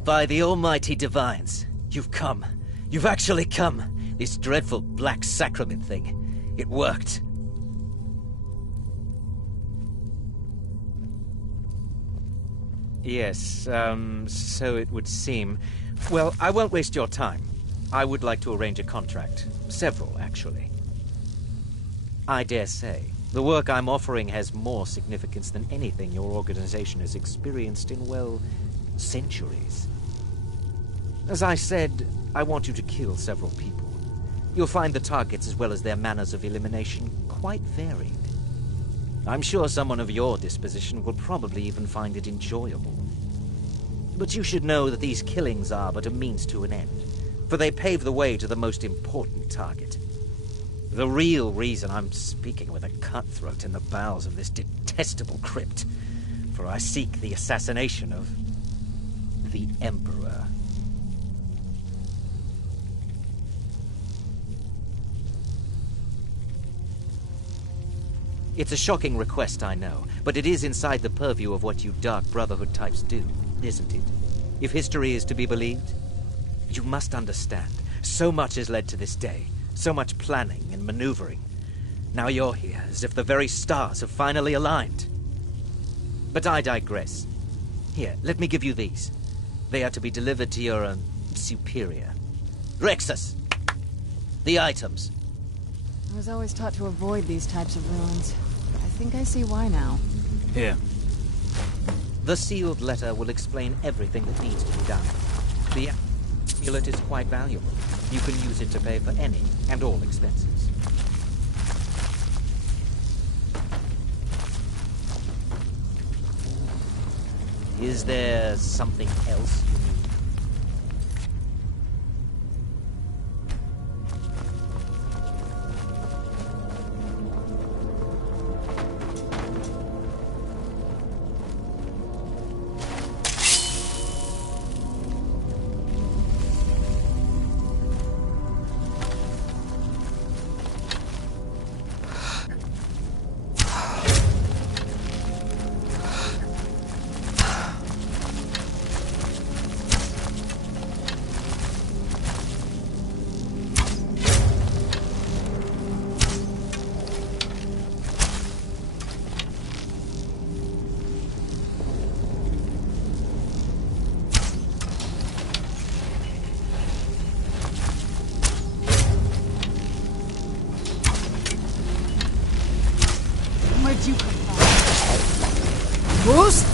By the almighty divines, you've come. You've actually come. This dreadful black sacrament thing. It worked. Yes, so it would seem. Well, I won't waste your time. I would like to arrange a contract. Several, actually. I dare say, the work I'm offering has more significance than anything your organization has experienced in, well, centuries. As I said, I want you to kill several people. You'll find the targets as well as their manners of elimination quite varied. I'm sure someone of your disposition will probably even find it enjoyable. But you should know that these killings are but a means to an end, for they pave the way to the most important target. The real reason I'm speaking with a cutthroat in the bowels of this detestable crypt, for I seek the assassination of the Emperor. It's a shocking request, I know, but it is inside the purview of what you Dark Brotherhood types do, isn't it? If history is to be believed, you must understand, so much has led to this day, so much planning and maneuvering. Now you're here, as if the very stars have finally aligned. But I digress. Here, let me give you these. They are to be delivered to your, superior. Rexus! The items. I was always taught to avoid these types of ruins. I think I see why now. Here. The sealed letter will explain everything that needs to be done. The amulet is quite valuable. You can use it to pay for any and all expenses. Is there something else you need? Where'd you come from? Bruce?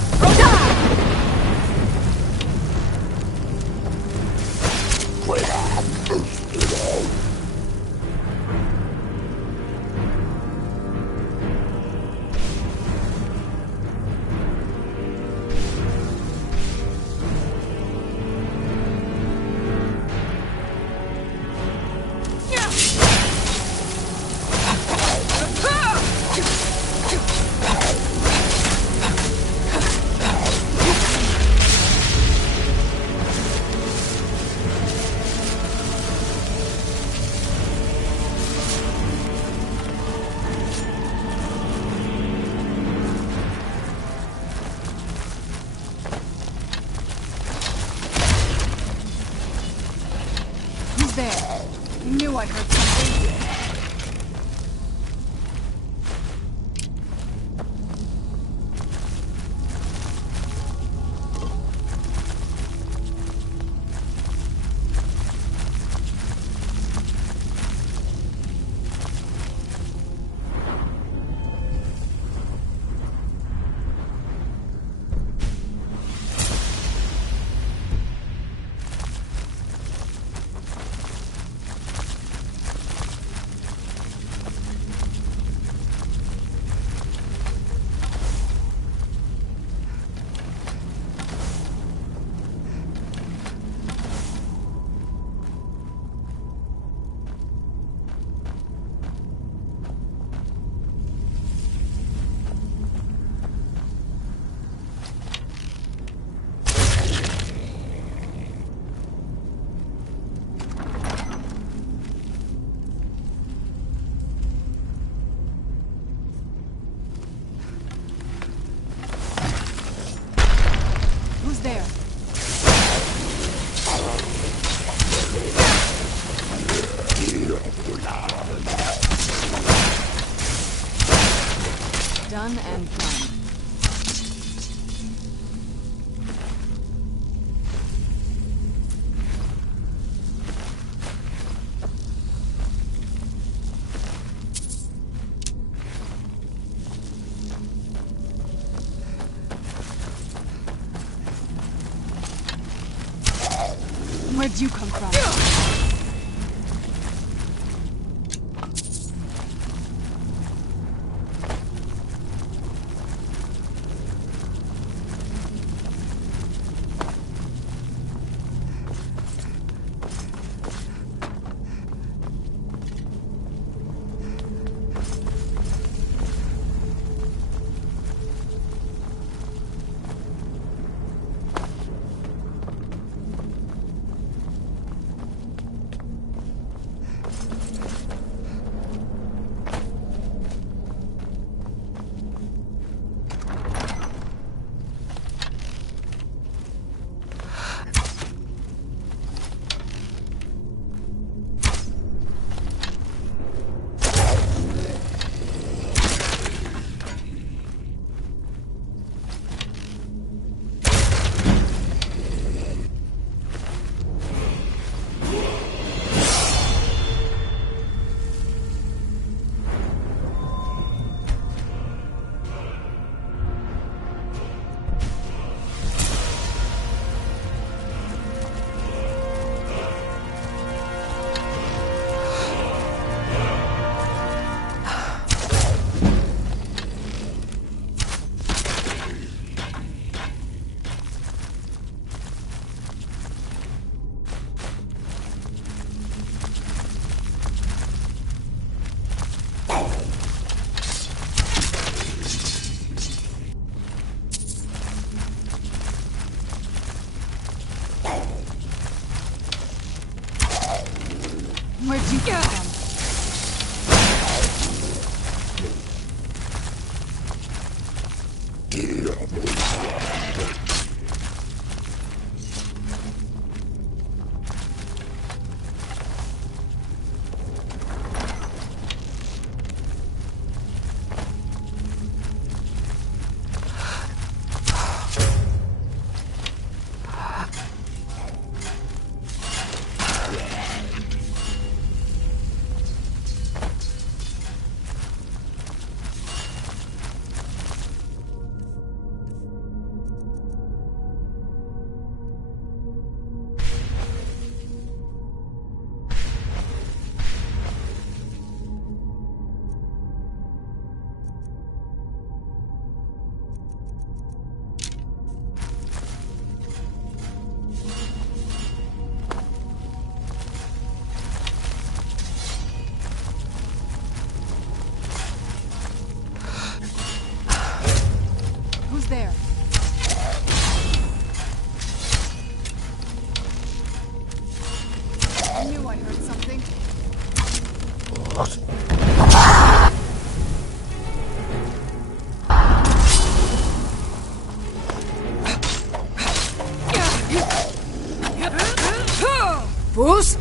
There. I knew I heard something. Where'd you come from? Where'd you come from? Who's there? I knew I heard something. Bruce?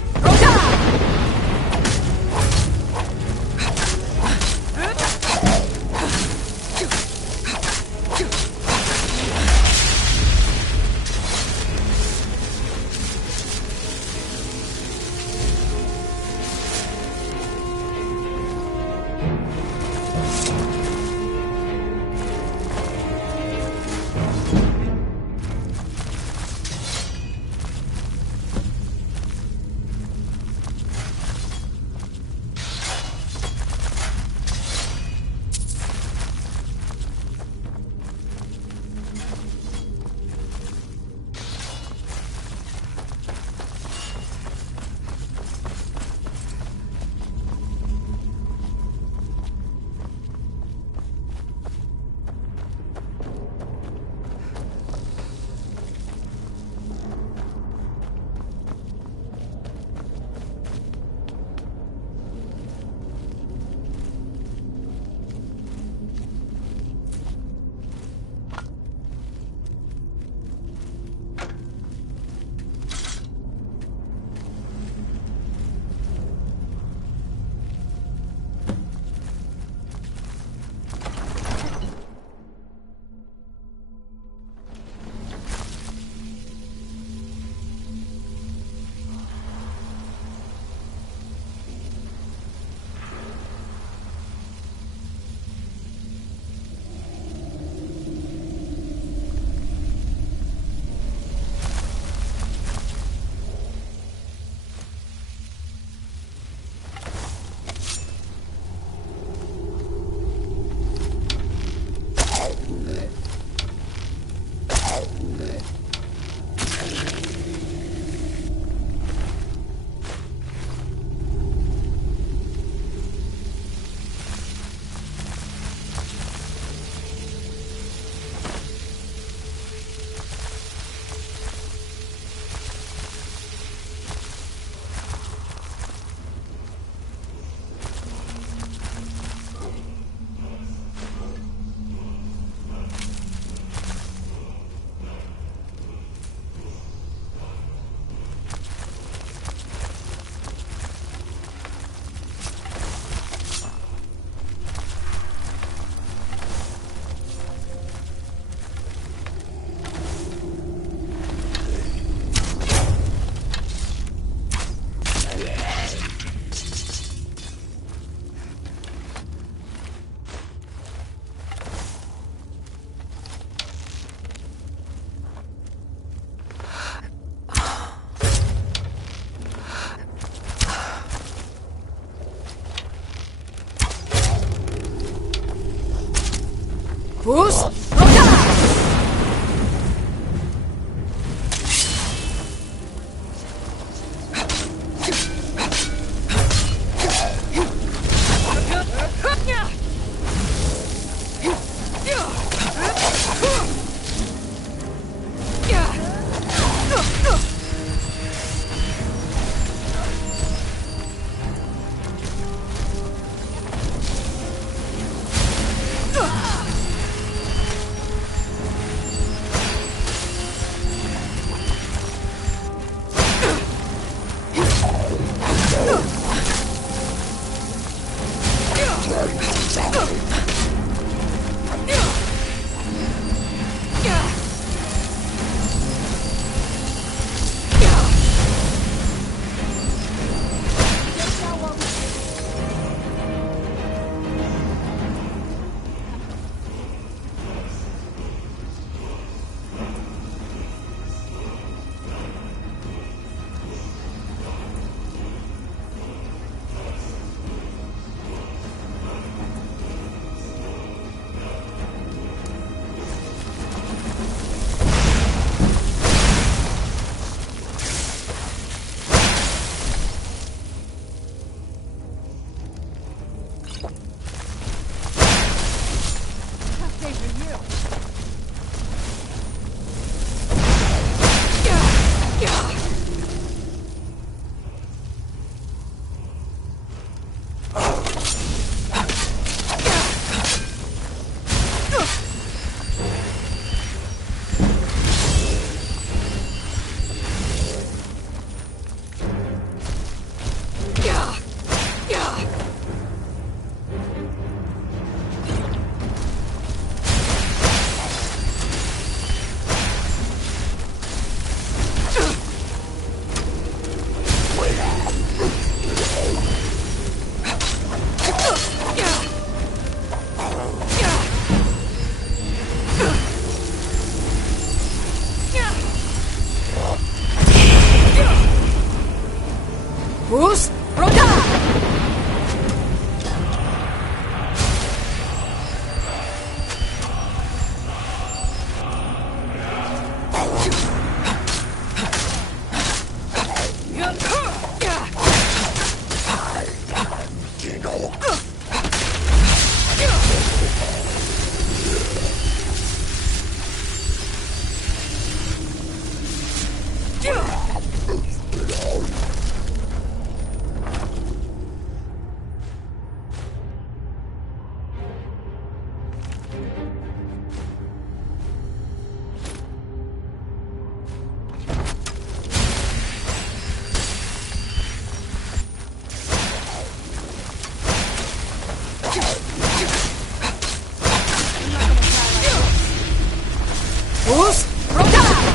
Who's Roda? Who's Roda?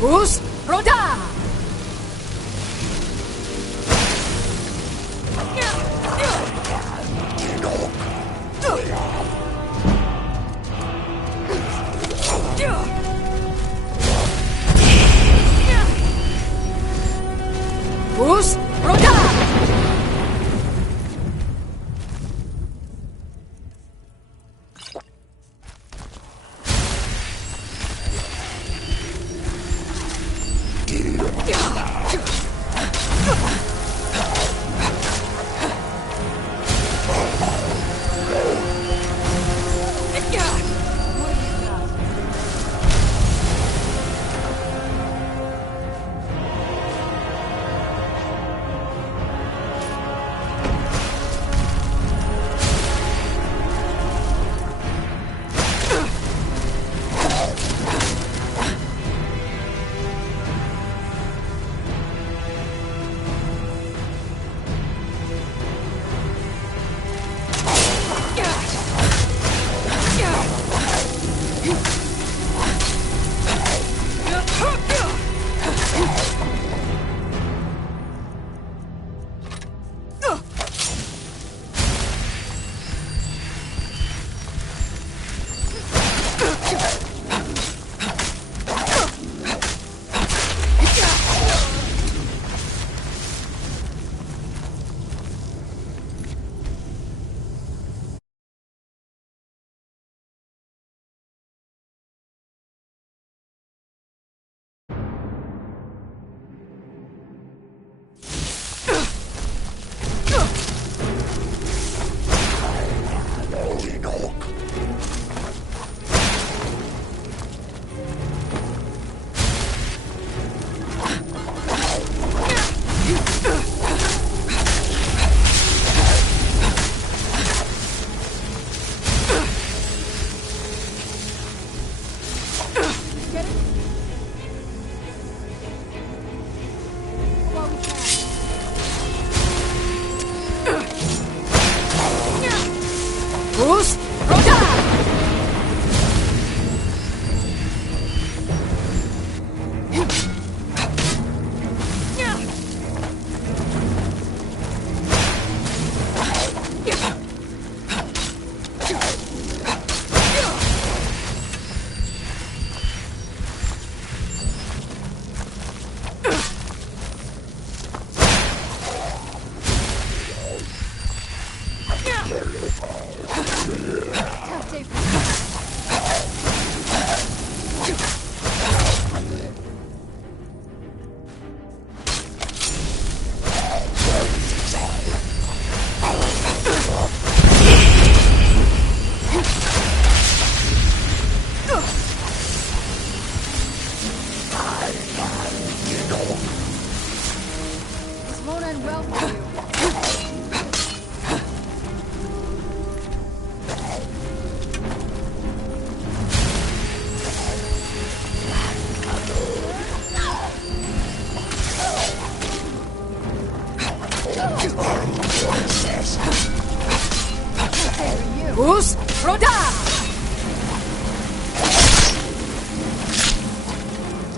Who's Roda? Who's Roda?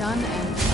done and done.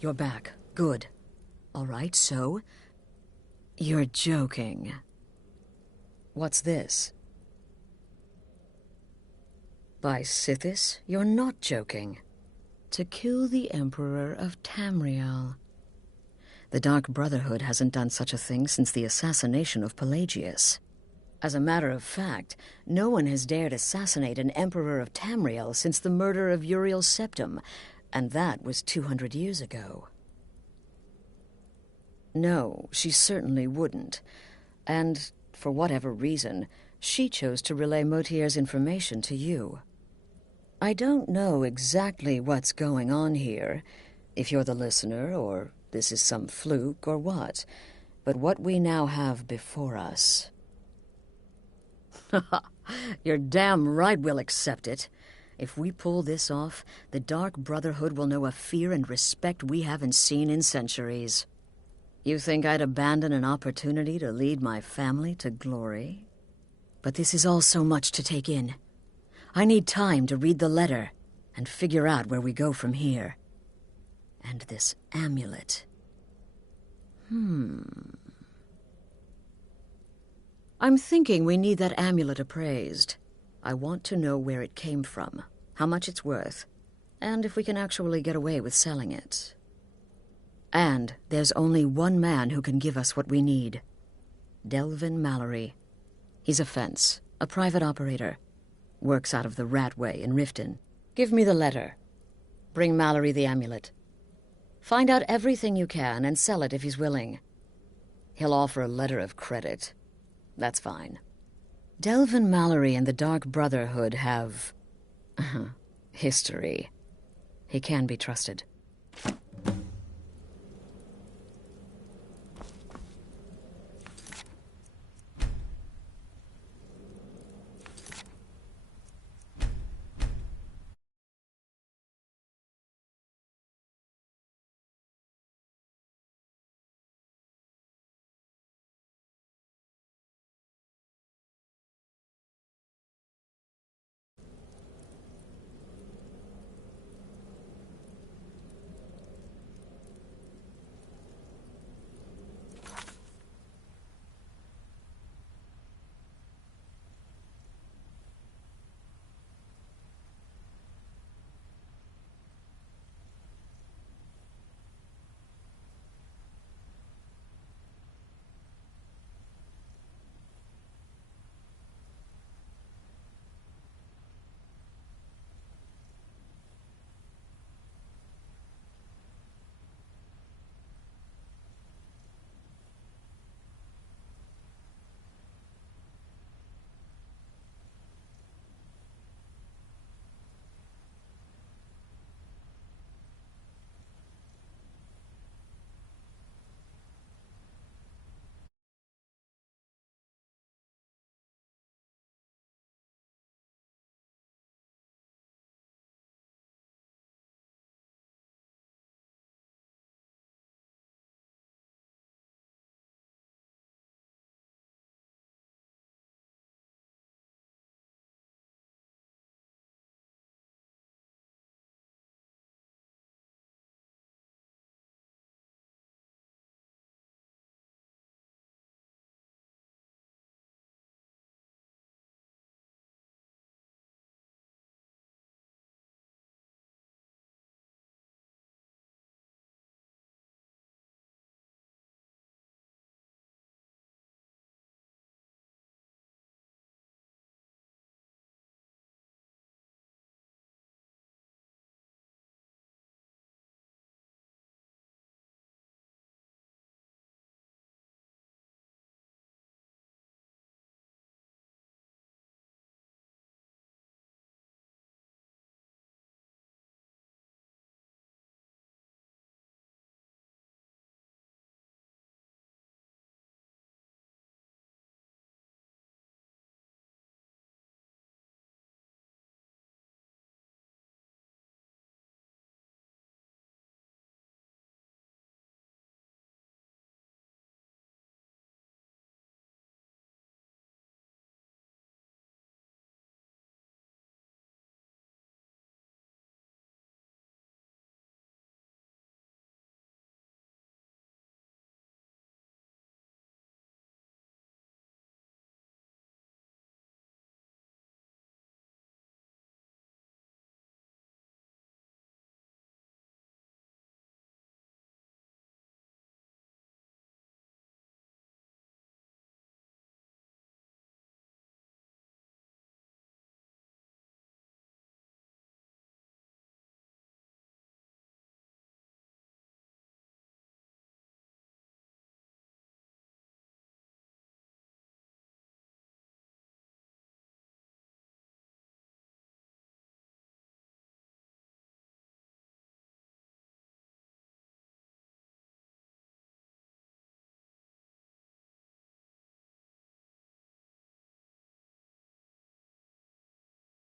You're back. Good. All right, so... You're joking. What's this? By Sithis, you're not joking. To kill the Emperor of Tamriel. The Dark Brotherhood hasn't done such a thing since the assassination of Pelagius. As a matter of fact, no one has dared assassinate an Emperor of Tamriel since the murder of Uriel Septim, and that was 200 years ago. No, she certainly wouldn't. And, for whatever reason, she chose to relay Motier's information to you. I don't know exactly what's going on here, if you're the listener, or this is some fluke, or what. But what we now have before us... You're damn right we'll accept it. If we pull this off, the Dark Brotherhood will know a fear and respect we haven't seen in centuries. You think I'd abandon an opportunity to lead my family to glory? But this is all so much to take in. I need time to read the letter and figure out where we go from here. And this amulet. I'm thinking we need that amulet appraised. I want to know where it came from, how much it's worth, and if we can actually get away with selling it. And there's only one man who can give us what we need. Delvin Mallory. He's a fence, a private operator. Works out of the Ratway in Riften. Give me the letter. Bring Mallory the amulet. Find out everything you can and sell it if he's willing. He'll offer a letter of credit. That's fine. Delvin Mallory and the Dark Brotherhood have... history. He can be trusted.